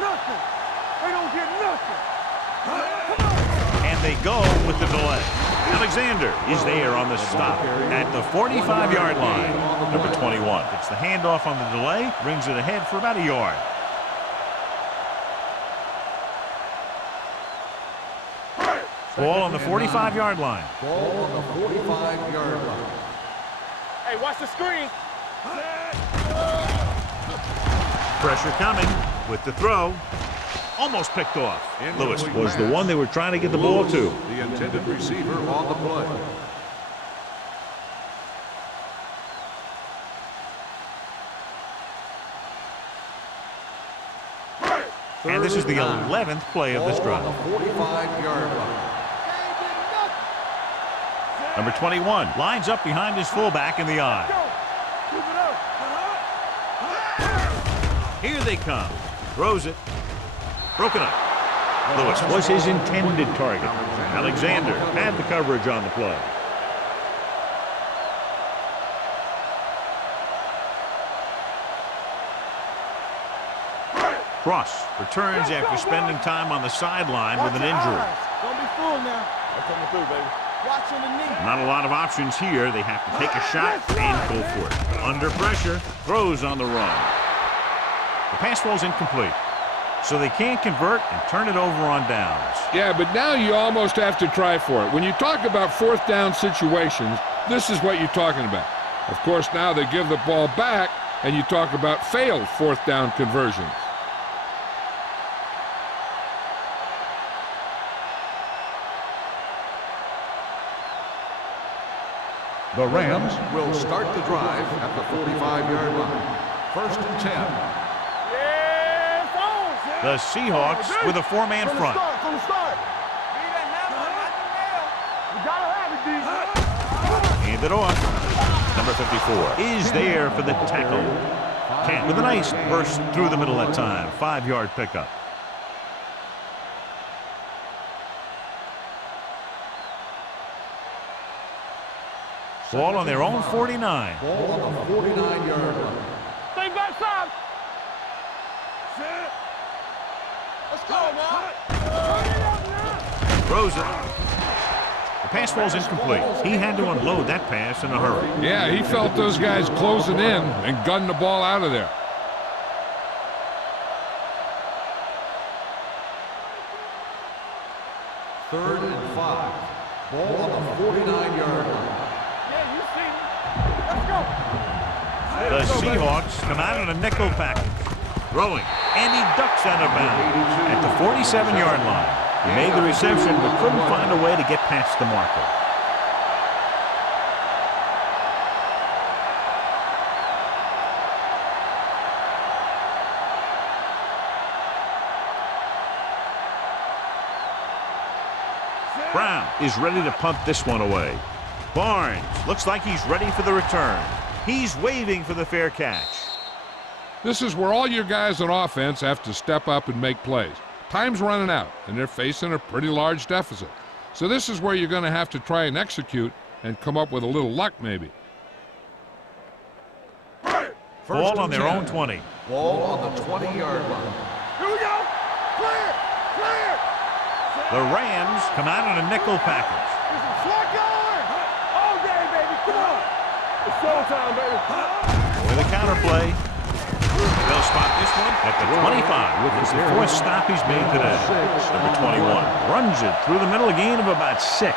Nothing. They don't get nothing. Come on. And they go with the delay. Alexander is there on the stop at the 45-yard line. Number 21 gets the handoff on the delay, brings it ahead for about a yard. Ball on the 45-yard line. Ball on the 45-yard line. Hey, watch the screen. Pressure coming with the throw. Almost picked off. Lewis was the one they were trying to get the ball to. The intended receiver on the play. And this is the 11th play of this drive. Ball on the 45-yard line. Number 21 lines up behind his fullback in the eye. Here they come. Throws it. Broken up. Lewis was his intended target. Alexander had the coverage on the play. Cross returns after spending time on the sideline with an injury. Don't be fooled now. I'm coming through, baby. Watching the knee. Not a lot of options here. They have to take a shot and go for it. Under pressure, throws on the run. The pass falls incomplete. So they can't convert and turn it over on downs. Yeah, but now you almost have to try for it. When you talk about 4th down situations, this is what you're talking about. Of course, now they give the ball back, and you talk about failed 4th down conversions. The Rams will start the drive at the 45-yard line. 1st and 10. Yeah, it's on. The Seahawks with a 4-man front. From the start. Be the hammer, not the nail. You gotta have it, D. Hand it off. Number 54 is there for the tackle. Kent with a nice burst through the middle that time. 5-yard pickup. Ball on their own 49. Ball on the 49-yard line. Stay backside. Let's go now. Turn it up now. Throws it. The pass falls incomplete. He had to unload that pass in a hurry. Yeah, he felt those guys closing in and gunned the ball out of there. Third and 5. Ball on the 49-yard line. Yeah, you see me. Let's go. The Seahawks come out in a nickel package. Throwing, and he ducks out of bounds at the 47-yard line. He made the reception, but couldn't find a way to get past the marker. Brown is ready to punt this one away. Barnes looks like he's ready for the return. He's waving for the fair catch. This is where all your guys on offense have to step up and make plays. Time's running out, and they're facing a pretty large deficit. So this is where you're going to have to try and execute and come up with a little luck, maybe. Ball on their own 20. Ball on the 20-yard line. Here we go. Clear. Clear. The Rams come out in a nickel package. There's some slot going. All day, baby. Come on. It's showtime, baby. With a counterplay. They'll spot this one at the 25. It's the fourth stop he's made today. Number 21 runs it through the middle, a gain of about 6.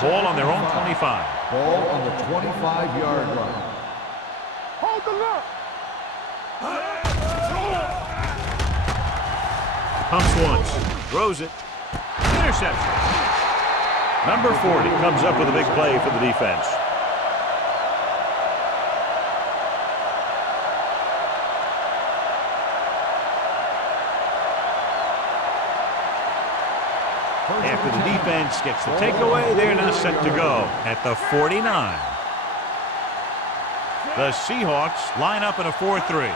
Ball on their own 25. Ball on the 25-yard line. Hold the look. Pumps once. Throws it. Interception. Number 40 comes up with a big play for the defense. After the defense gets the takeaway, they're now set to go at the 49. The Seahawks line up in a 4-3.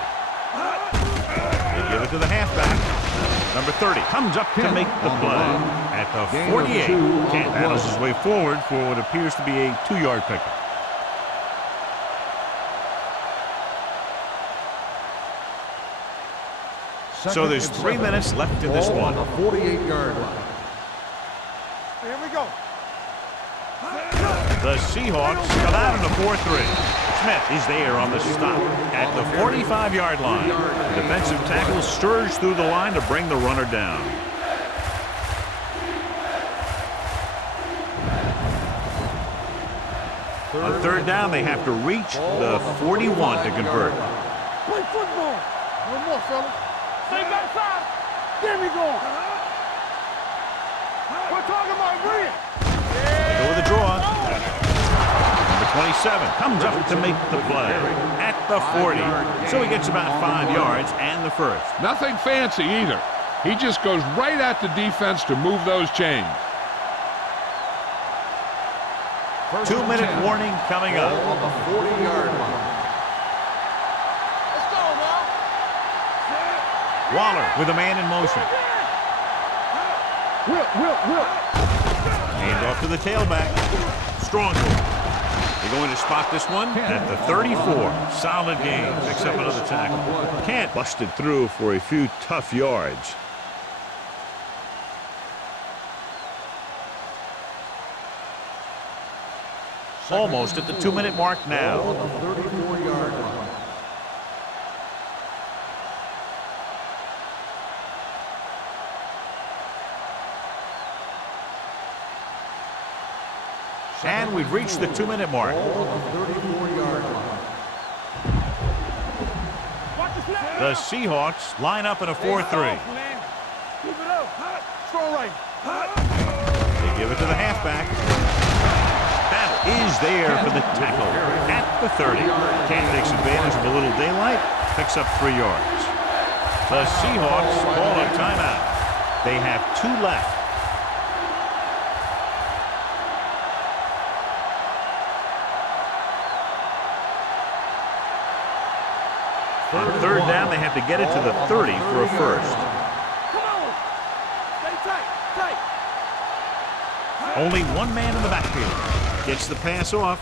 They give it to the halfback. Number 30 comes up to make the play at the 48. Kent battles his way forward for what appears to be a 2-yard pickup. So there's 3 minutes left in this one. Ball on the 48-yard line. Here we go. The Seahawks come out in a 4-3. Smith is there on the stop at the 45-yard line. The defensive tackle stirs through the line to bring the runner down. On third down, they have to reach the 41 to convert. Play football. One more, fella. Stay backside. Get me going. We're talking about brilliant. They go with a draw. Number 27 comes up to make the play at the 40. So he gets about 5 yards and the first. Nothing fancy either. He just goes right at the defense to move those chains. 2-minute warning coming up. Ball on the 40-yard line. Let's go now. Waller with a man in motion. Will. Hand off to the tailback. Stronghold. They're going to spot this one at the 34. Solid game. Picks up another tackle. Kent busted through for a few tough yards. Almost at the 2-minute mark now. Ball on the 34-yard line. And we've reached the 2-minute mark. Ball on the 34-yard line. Watch the snap. The Seahawks line up in a 4-3. Keep it up. Strong right. They give it to the halfback. That is there for the tackle at the 30. Kent takes advantage of a little daylight, picks up 3 yards. The Seahawks call a timeout. They have 2 left. On third down, they have to get it to the 30 for a first. Come on. Only one man in the backfield. Gets the pass off.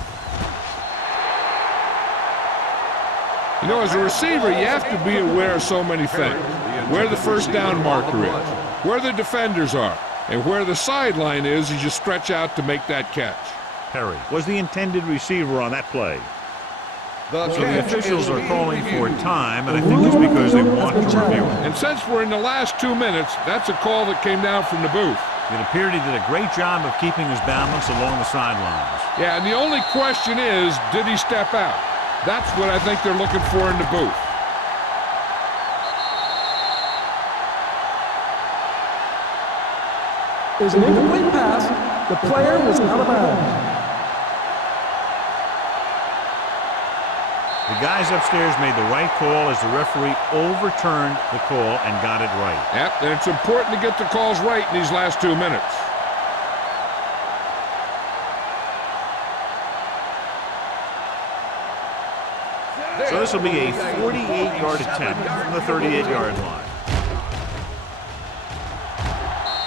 You know, as a receiver, you have to be aware of so many things. Where the first down marker is, where the defenders are, and where the sideline is as you stretch out to make that catch. Perry was the intended receiver on that play. The So the officials are calling for time, and I think it's because they want to review it. And since we're in the last 2 minutes, that's a call that came down from the booth. It appeared he did a great job of keeping his balance along the sidelines. Yeah, and the only question is, did he step out? That's what I think they're looking for in the booth. It was an incomplete pass. The player was out of bounds. The guys upstairs made the right call as the referee overturned the call and got it right. Yep, and it's important to get the calls right in these last 2 minutes. So this will be a 48-yard attempt from the 38-yard line.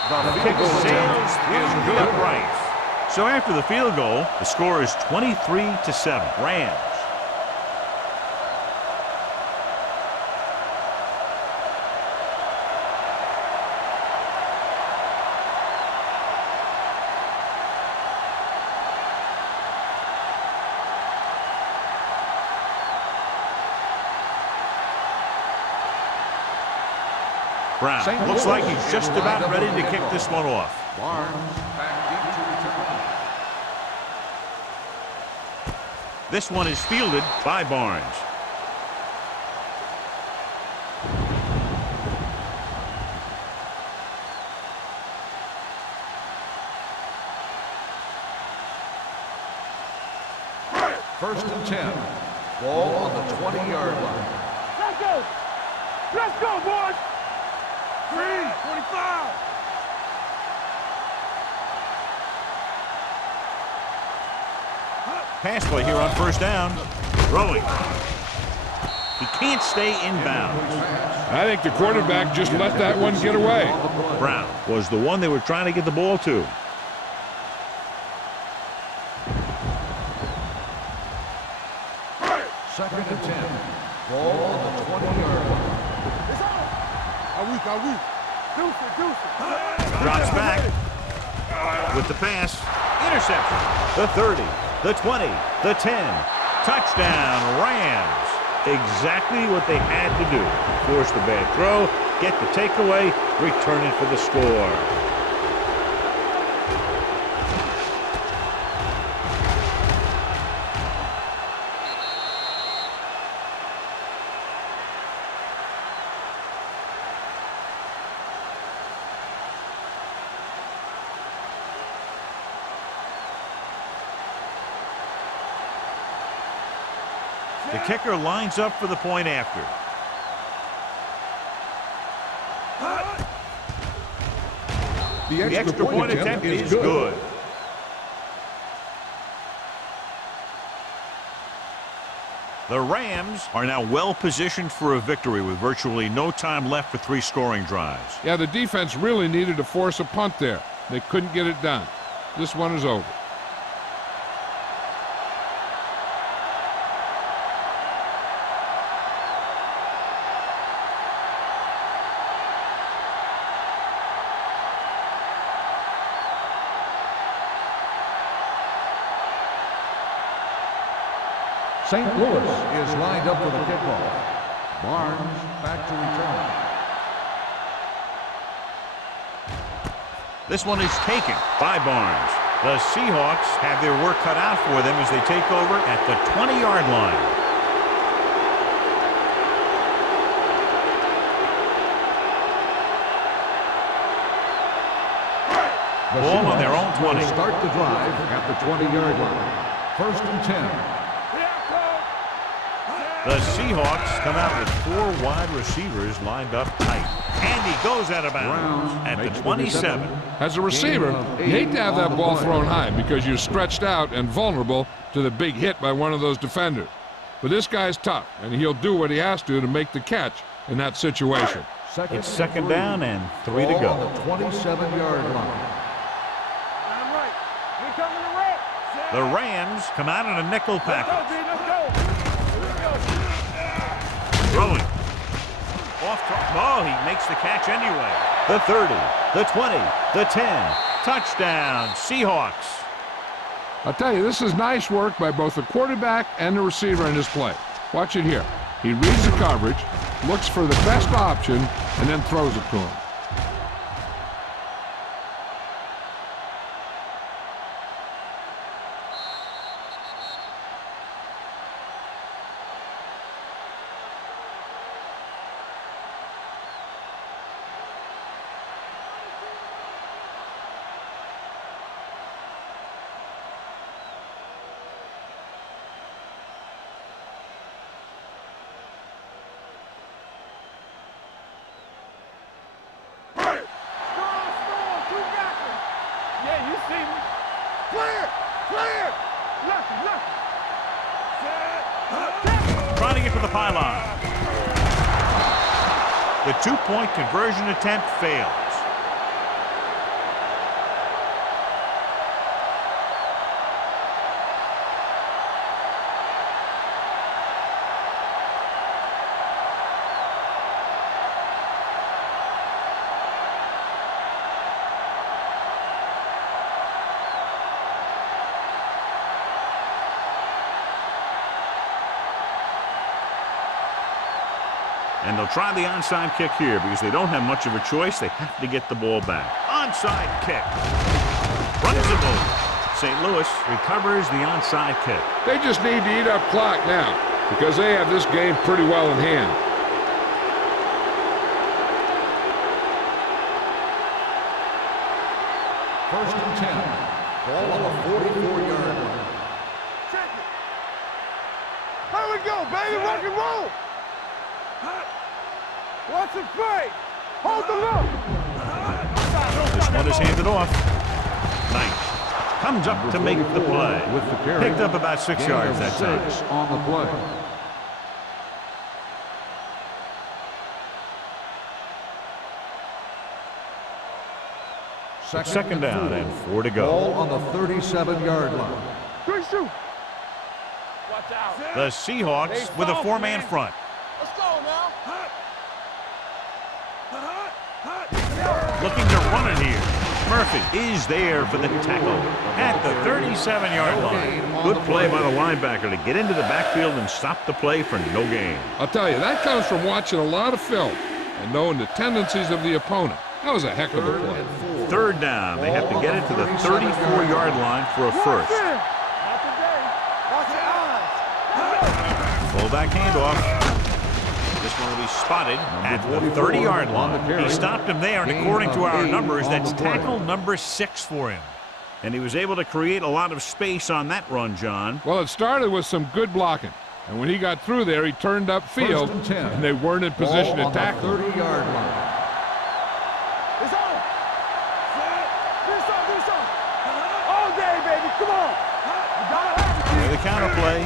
The kick sails through the uprights. So after the field goal, the score is 23-7. Rams. Brown looks like he's just about ready to kick this one off. Barnes back deep to return. This one is fielded by Barnes. First and 10. Ball on the 20-yard line. Let's go! Let's go, boys! 25! Pass play here on first down. Throwing. He can't stay in bounds. I think the quarterback just let that one get away. Brown was the one they were trying to get the ball to. Second and 10. Ball on the 20-yard line. Drops back with the pass. Interception. The 30, the 20, the 10. Touchdown, Rams. Exactly what they had to do. Force the bad throw, get the takeaway, return it for the score. The kicker lines up for the point after. The extra point attempt is good. The Rams are now well positioned for a victory with virtually no time left for 3 scoring drives. Yeah, the defense really needed to force a punt there. They couldn't get it done. This one is over. St. Louis is lined up for the kickoff. Barnes back to return. This one is taken by Barnes. The Seahawks have their work cut out for them as they take over at the 20-yard line. Ball on their own 20. Start the drive at the 20-yard line. First and 10. The Seahawks come out with 4 wide receivers lined up tight. And he goes out of bounds at the 27. As a receiver, you hate to have that ball thrown high because you're stretched out and vulnerable to the big hit by one of those defenders. But this guy's tough, and he'll do what he has to make the catch in that situation. It's second down and 3 to go. On the 27-yard line. I'm right. The Rams come out in a nickel package. Let's go. Throwing. Oh, he makes the catch anyway. The 30, the 20, the 10. Touchdown, Seahawks. I'll tell you, this is nice work by both the quarterback and the receiver in his play. Watch it here. He reads the coverage, looks for the best option, and then throws it to him. Trying to get to the pylon. The two-point conversion attempt fails. And they'll try the onside kick here because they don't have much of a choice. They have to get the ball back. Onside kick. Runs him over. St. Louis recovers the onside kick. They just need to eat up clock now because they have this game pretty well in hand. First and 10. Ball on the 44-yard line. Check it. Here we go, baby. Rock and roll. Watch it play. Hold the look. This one is handed off. Knight comes up to make the play. With the carry. Picked up about 6 yards that time. 6 on the play. Second down and 4 to go. Ball on the 37-yard line. 3-2. Watch out. The Seahawks with a 4-man front. Let's go now. Looking to run it here. Murphy is there for the tackle at the 37-yard line. Good play by the linebacker to get into the backfield and stop the play for no gain. I'll tell you, that comes from watching a lot of film and knowing the tendencies of the opponent. That was a heck of a play. Third down. They have to get it to the 34-yard line for a first. Not today. Watch your eyes. Fullback handoff. This one will be spotted at the 30-yard line. He stopped him there, and according to our numbers, that's tackle number 6 for him. And he was able to create a lot of space on that run, John. Well, it started with some good blocking. And when he got through there, he turned upfield, and they weren't in position to tackle. 30-yard line. It's on. Do something. All day, baby. Come on. You gotta have it. There the counter play.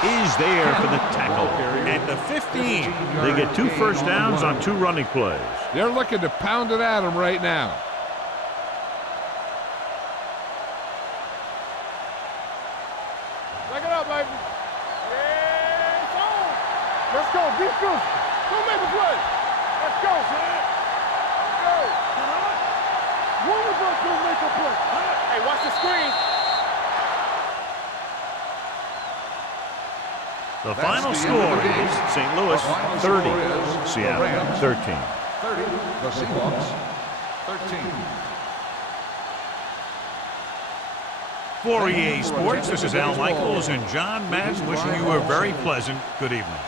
Is there for the tackle at the 15. They get 2 first downs on 2 running plays. They're looking to pound it at him right now. Back it up, baby. Yeah, it's on. Let's go. Be good. Go make a play. Let's go. Let's go. One of us gonna make a play. Hey, watch the screen. The final score is St. Louis 30, Seattle 13. 30, the Seahawks 13. For EA Sports, this is Al Michaels and John Madden wishing you a very pleasant good evening.